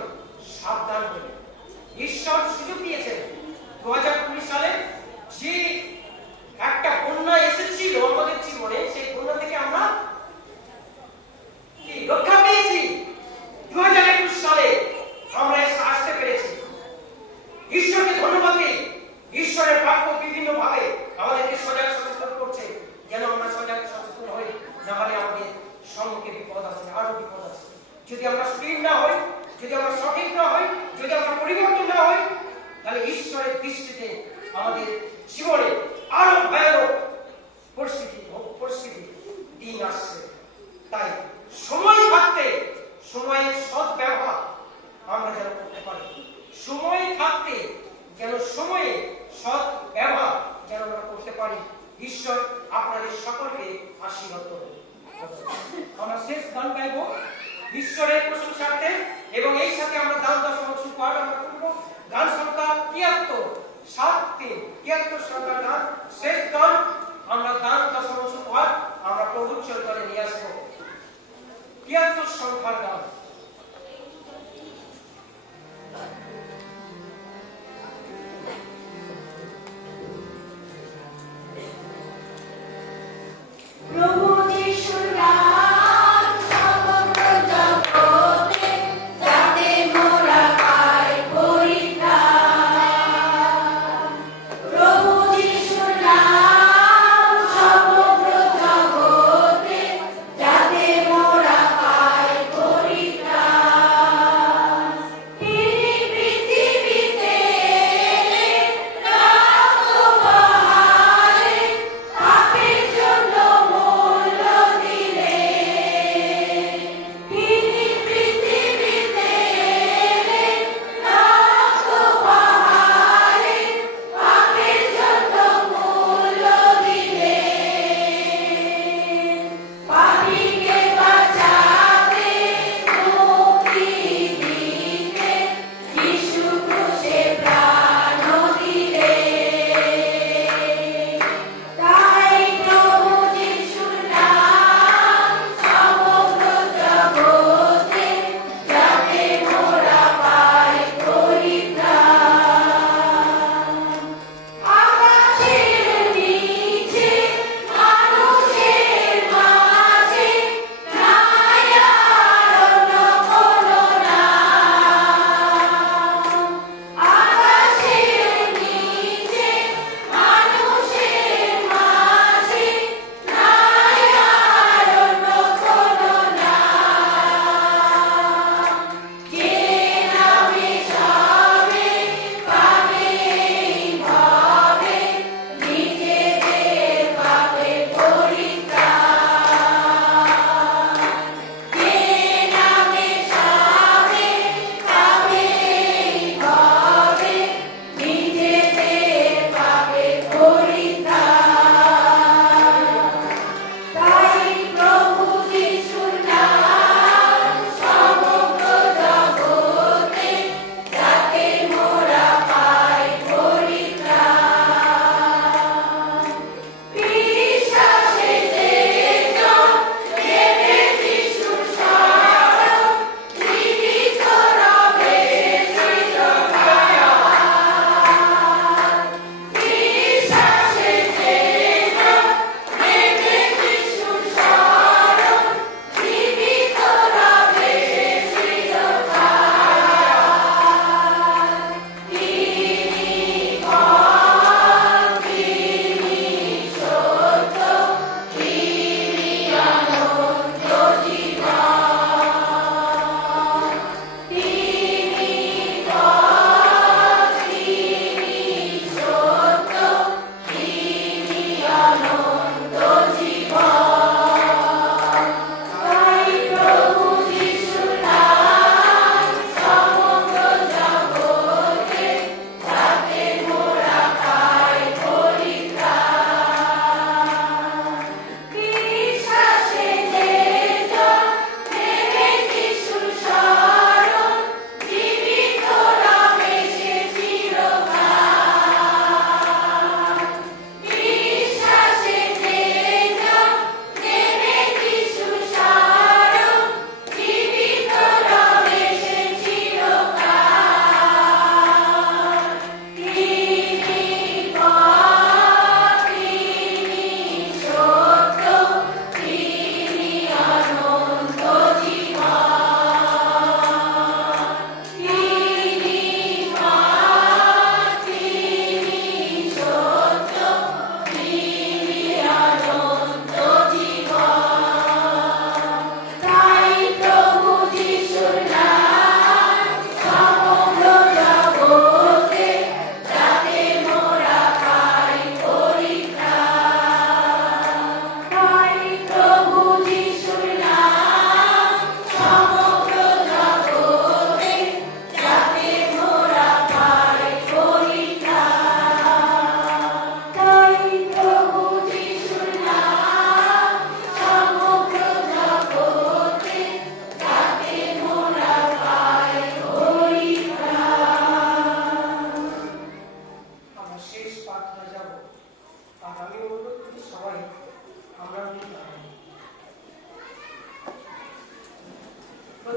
সাবধান হই। ঈশ্বর সুযোগ দিয়েছেন 2020 সালে, যে একটা বন্যা এসেছিল আমাদের জীবনে, সেই বন্যা থেকে আমরা কি রক্ষা পেয়েছি। 2021 সালে আমরা আসতে পেরেছি। ঈশ্বরকে ধন্যবাদ দিই। ঈশ্বরের বাক্য বিভিন্ন ভাবে আমাদেরকে সজাগ সচেতন করছে, যেন আমরা সজাগ সচেতন হই, নাহলে আমাদের সম্মুখে বিপদ আছে, আরো বিপদ আছে। যদি আমরা স্থির না হই, যদি আমরা সঠিক না হই, যদি আমরা পরিবর্তন না হই, তাহলে ঈশ্বরের দৃষ্টিতে আমাদের জীবনে আরো ভয়ানক পরিস্থিতি দিন আসছে। তাই সময় থাকতে সময়ের সৎ ব্যবহার আমরা যেন করতে পারি, সময় থাকতে যেন সময়ে সৎ ব্যবহার যেন আমরা করতে পারি। ঈশ্বর আপনাদের সকলকে আশীর্বাদ করুন। আমরা শেষ গান গাইব ঈশ্বরের প্রশংসার্থে, এবং এই সাথে আমরা দান দশম সুপার আমরা করব। গান সংখ্যা 73, 73 সংখ্যার গান, শেষ গান। আমরা দান দশম সুপার আমরা প্রভুর চরিত্রে নিয়ে আসবো। 73 সংখ্যার গান।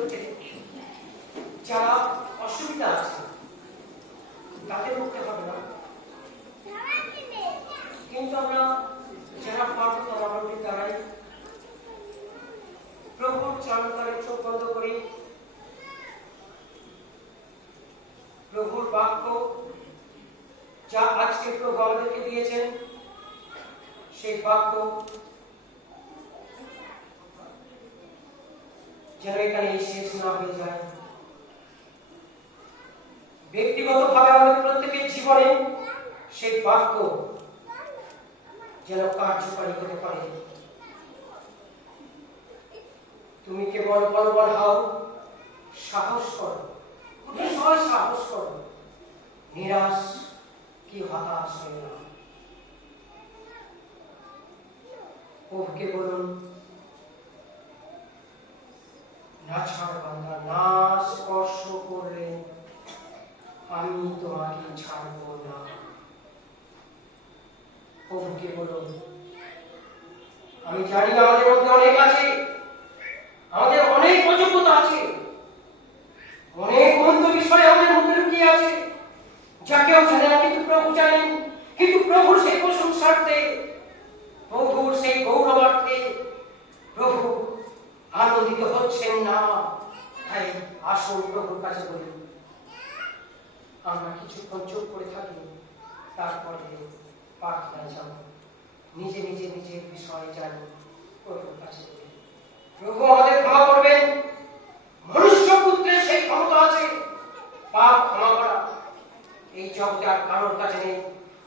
মধ্যে যারা অসুবিধা আছে তাদের মুক্তি হবে না, কিন্তু আমরা যারা পারবো তারা আমাদের দ্বারাই প্রভুর চরণতলে চোখ বন্ধ করি। প্রভুর বাক্য যা আজকে প্রভু আমাদেরকে দিয়েছেন, সেই বাক্য যেন এখানে শেষ না হয়ে যায়। ব্যক্তিগতভাবে আমাদের প্রত্যেকের জীবনে সেই বাক্য যেন কার্যকারী হতে পারে। তুমি কেবল বলবৎ হও, সাহস করো, বিষয় সাহস করো, নিরাশ কি হতাশ হয় না। প্রভুকে বলুন, না ছাড় বান্দা, না স্পর্শ করলে আমি তোমাকে ছাড়ব না। প্রভুকে বলুন, আমি জানি আমাদের মধ্যে অনেক আছে, আমাদের অনেক অযোগ্যতা আছে, অনেক মন্দ বিষয় আমাদের মধ্যে লুকিয়ে আছে, যা কেউ জানে না, কিন্তু প্রভু জানেন। কিন্তু প্রভুর সেই প্রশংসার্থে, প্রভুর সেই গৌরবার্থে প্রভু আনন্দিত হচ্ছেন না। তাই আসুন প্রভুর কাছে বলি, আমরা কিছুক্ষণ চুপ করে থাকি, তারপরে প্রার্থনায় যাব, নিজে নিজে নিজের বিষয়ে জানি, প্রভুর কাছে বলি। প্রভু আমাদের ক্ষমা করবেন। মনুষ্য পুত্রের সেই ক্ষমতা আছে পাপ ক্ষমা করা, এই জগতে আর কারোর কাছে নেই।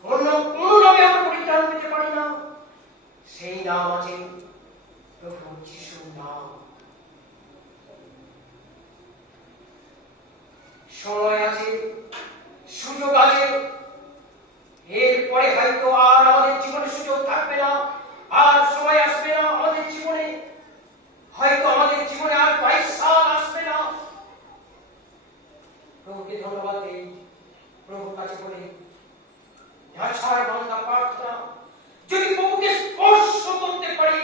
অন্য কোন নামে আমরা পরিত্রাণ পেতে পারি না, সেই নাম আছে প্রভু যিশুর নাম। সময় আছে, সুযোগ আছে, এরপরে হয়তো আর আমাদের জীবনে সুযোগ থাকবে না, আর সময় আসবে না আমাদের জীবনে, হয়তো আমাদের জীবনে আর 22 সাল আসবে না। প্রভুকে ধন্যবাদ দেই, প্রভুর কাছে বলি, ছাড় বান্দা প্রার্থনা, যদি প্রভুকে স্পর্শ করতে পারি,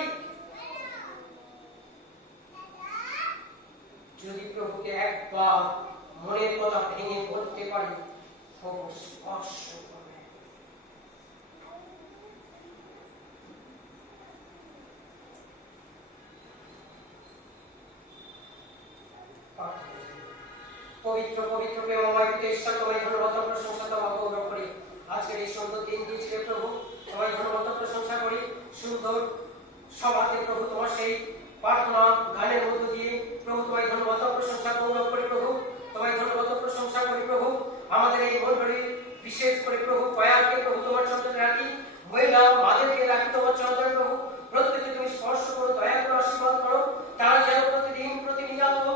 যদি প্রভুকে একবার মনের কথা ভেঙে বলতে পারি, প্রভু স্পর্শ করবে। পবিত্র পবিত্র প্রেমময় পিতা ঈশ্বর, তোমায় ধন্যবাদ প্রশংসা তোমাকে গৌরব করি। আজকের এই সুন্দর দিন দিয়েছিলে প্রভু, তোমায় ধন্যবাদ প্রশংসা করি। সুন্দর সভাতে প্রভু তোমার সেই প্রার্থনা গানের মধ্য দিয়ে প্রভু তোমায় ধন্যবাদ প্রশংসা গৌরব করি। প্রভু তোমায় ধন্যবাদ প্রশংসা করি। প্রভু আমাদের এই মন্ডলী, বিশেষ করে প্রভু কয়াকে প্রভু তোমার চন্দ্রে রাখি, মহিলা মাদেরকে রাখি তোমার চন্দ্রে। প্রভু প্রত্যেকে তুমি স্পর্শ করো, দয়া করো, আশীর্বাদ করো, তারা যেন প্রতিদিন প্রতিনিয়ত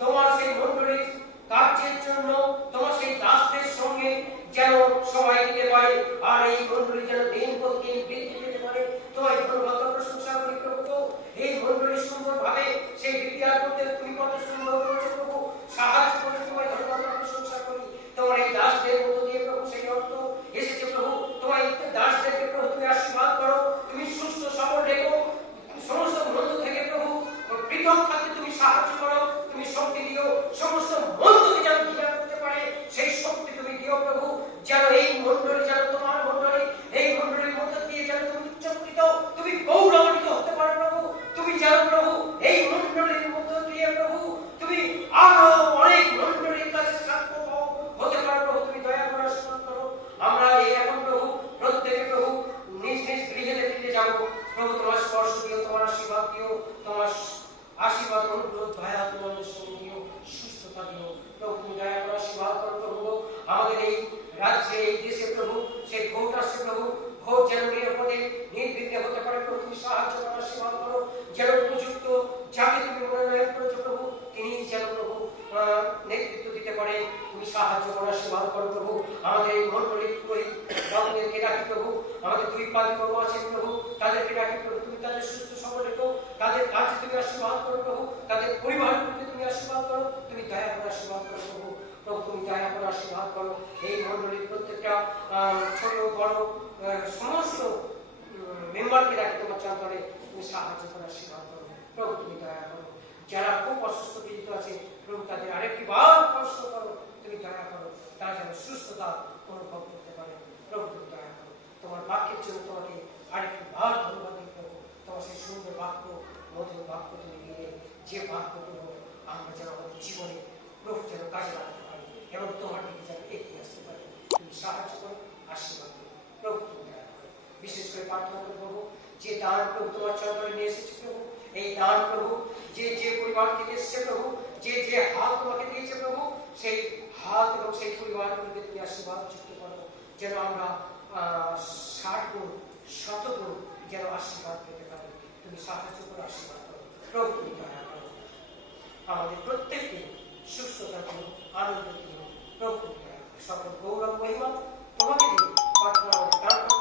তোমার সেই মন্ডলীর কার্যের জন্য তোমার সেই দাসদের সঙ্গে যেন সময় দিতে পারে, আর এই মন্ডলী যেন দিন প্রতিদিন বৃদ্ধি পেতে পারে। তোমায় ধন্যবাদ প্রশংসা করি। প্রভু এই মন্ডলী সুন্দরভাবে সেই বিক্রিয়া করতে তুমি কত সুন্দর করেছো প্রভু, সাহায্য করে তোমায় ধন্যবাদ প্রশংসা করি। তোমার এই দাসদের মধ্য দিয়ে প্রভু সেই অর্থ এসেছে প্রভু, তোমার এই দাসদেরকে প্রভু তুমি আশীর্বাদ করো, তুমি সুস্থ সবল রেখো, সমস্ত মন্দ থেকে প্রভু পৃথক থাকতে তুমি সাহায্য করো, তুমি শক্তি দিও, সমস্ত মন্দকে যেন ঘৃণা করতে পারে সেই শক্তি তুমি দিও প্রভু, যেন এই মন্ডলী যেন তোমার মন্ডলী, এই মন্ডলীর মধ্য দিয়ে যেন তুমি উচ্চকৃত, তুমি গৌরবান্বিত হতে পারো প্রভু। তুমি যেন প্রভু এই মন্ডলীর মধ্য দিয়ে প্রভু তুমি আরো অনেক মন্ডলীর কাছে সাক্ষ্য হতে পারো প্রভু, তুমি দয়া করে আশীর্বাদ করো। আমরা এই এখন প্রভু প্রত্যেকে প্রভু নিজ নিজ গৃহে ফিরে যাবো প্রভু, তোমার স্পর্শ দিও, তোমার আশীর্বাদ দিও, তোমার আশীর্বাদ অনুগ্রহ দয়া তোমাদের সঙ্গে দিও, সুস্থতা দিও প্রভু, তুমি দয়া করে আশীর্বাদ করো প্রভু। আমাদের এই রাজ্যে, এই দেশে প্রভু সেই ভোট আসছে প্রভু, ভোট যেন নিরাপদে নির্বিঘ্নে হতে পারে প্রভু, তুমি সাহায্য করো, আশীর্বাদ করো, যেন উপযুক্ত যাকে তুমি মনোনয়ন করেছো প্রভু তিনি যেন প্রভু নেতৃত্ব দিতে পারে, তুমি সাহায্য করো, আশীর্বাদ করো প্রভু। আমাদের এই মন্ডলীর বাবুদেরকে ডাকি প্রভু, আমাদের দুই পালি বাবু আছেন প্রভু, তাদেরকে ডাকি প্রভু, তুমি তাদের সুস্থ সবল রেখো, তাদের কাজে তুমি আশীর্বাদ করো প্রভু, তাদের পরিবারগুলিকে তুমি আশীর্বাদ করো, তুমি দয়া করে আশীর্বাদ করো প্রভু। প্রভু তুমি দয়া করে আশীর্বাদ করো এই মন্ডলীর প্রত্যেকটা ছোট বড় সমস্ত মেম্বারকে রাখি তোমার চন্দ্রে, তুমি সাহায্য করে আশীর্বাদ করো প্রভু, তুমি দয়া করো। যারা খুব অসুস্থ পীড়িত আছে প্রভু তাদের আরেকটি বার কষ্ট করো, তুমি দয়া করো, তারা যেন সুস্থতা অনুভব করতে পারে। প্রভু তুমি দয়া করো, তোমার বাক্যের জন্য তোমাকে আরেকটি বার ধন্যবাদ দিই প্রভু। তোমার সেই সুন্দর বাক্য, মধুর বাক্য তুমি দিলে, যে বাক্য প্রভু আমরা যেন আমাদের জীবনে প্রভু যেন কাজে লাগাতে পারি এবং তোমার দিকে যেন এগিয়ে আসতে পারি। তুমি সাহায্য করো, আশীর্বাদ করো প্রভু, তুমি দয়া করো। বিশেষ করে প্রার্থনা করো প্রভু, যে দান প্রভু তোমার চরণে নিয়ে এসেছে প্রভু, এই দান প্রভু যে যে পরিবার থেকে এসেছে প্রভু, যে যে হাত তোমাকে দিয়েছে প্রভু, সেই হাত এবং সেই পরিবারগুলোকে তুমি আশীর্বাদ যুক্ত করো, যেন আমরা 60 গুণ 100 গুণ যেন আশীর্বাদ পেতে পারি। তুমি সাহায্য করো, আশীর্বাদ করো প্রভু, তুমি দয়া করো। আমাদের প্রত্যেককে সুস্থতা দিও, আনন্দ দিও প্রভু, তুমি দয়া করো। সকল গৌরব মহিমা তোমাকে দিও। প্রার্থনা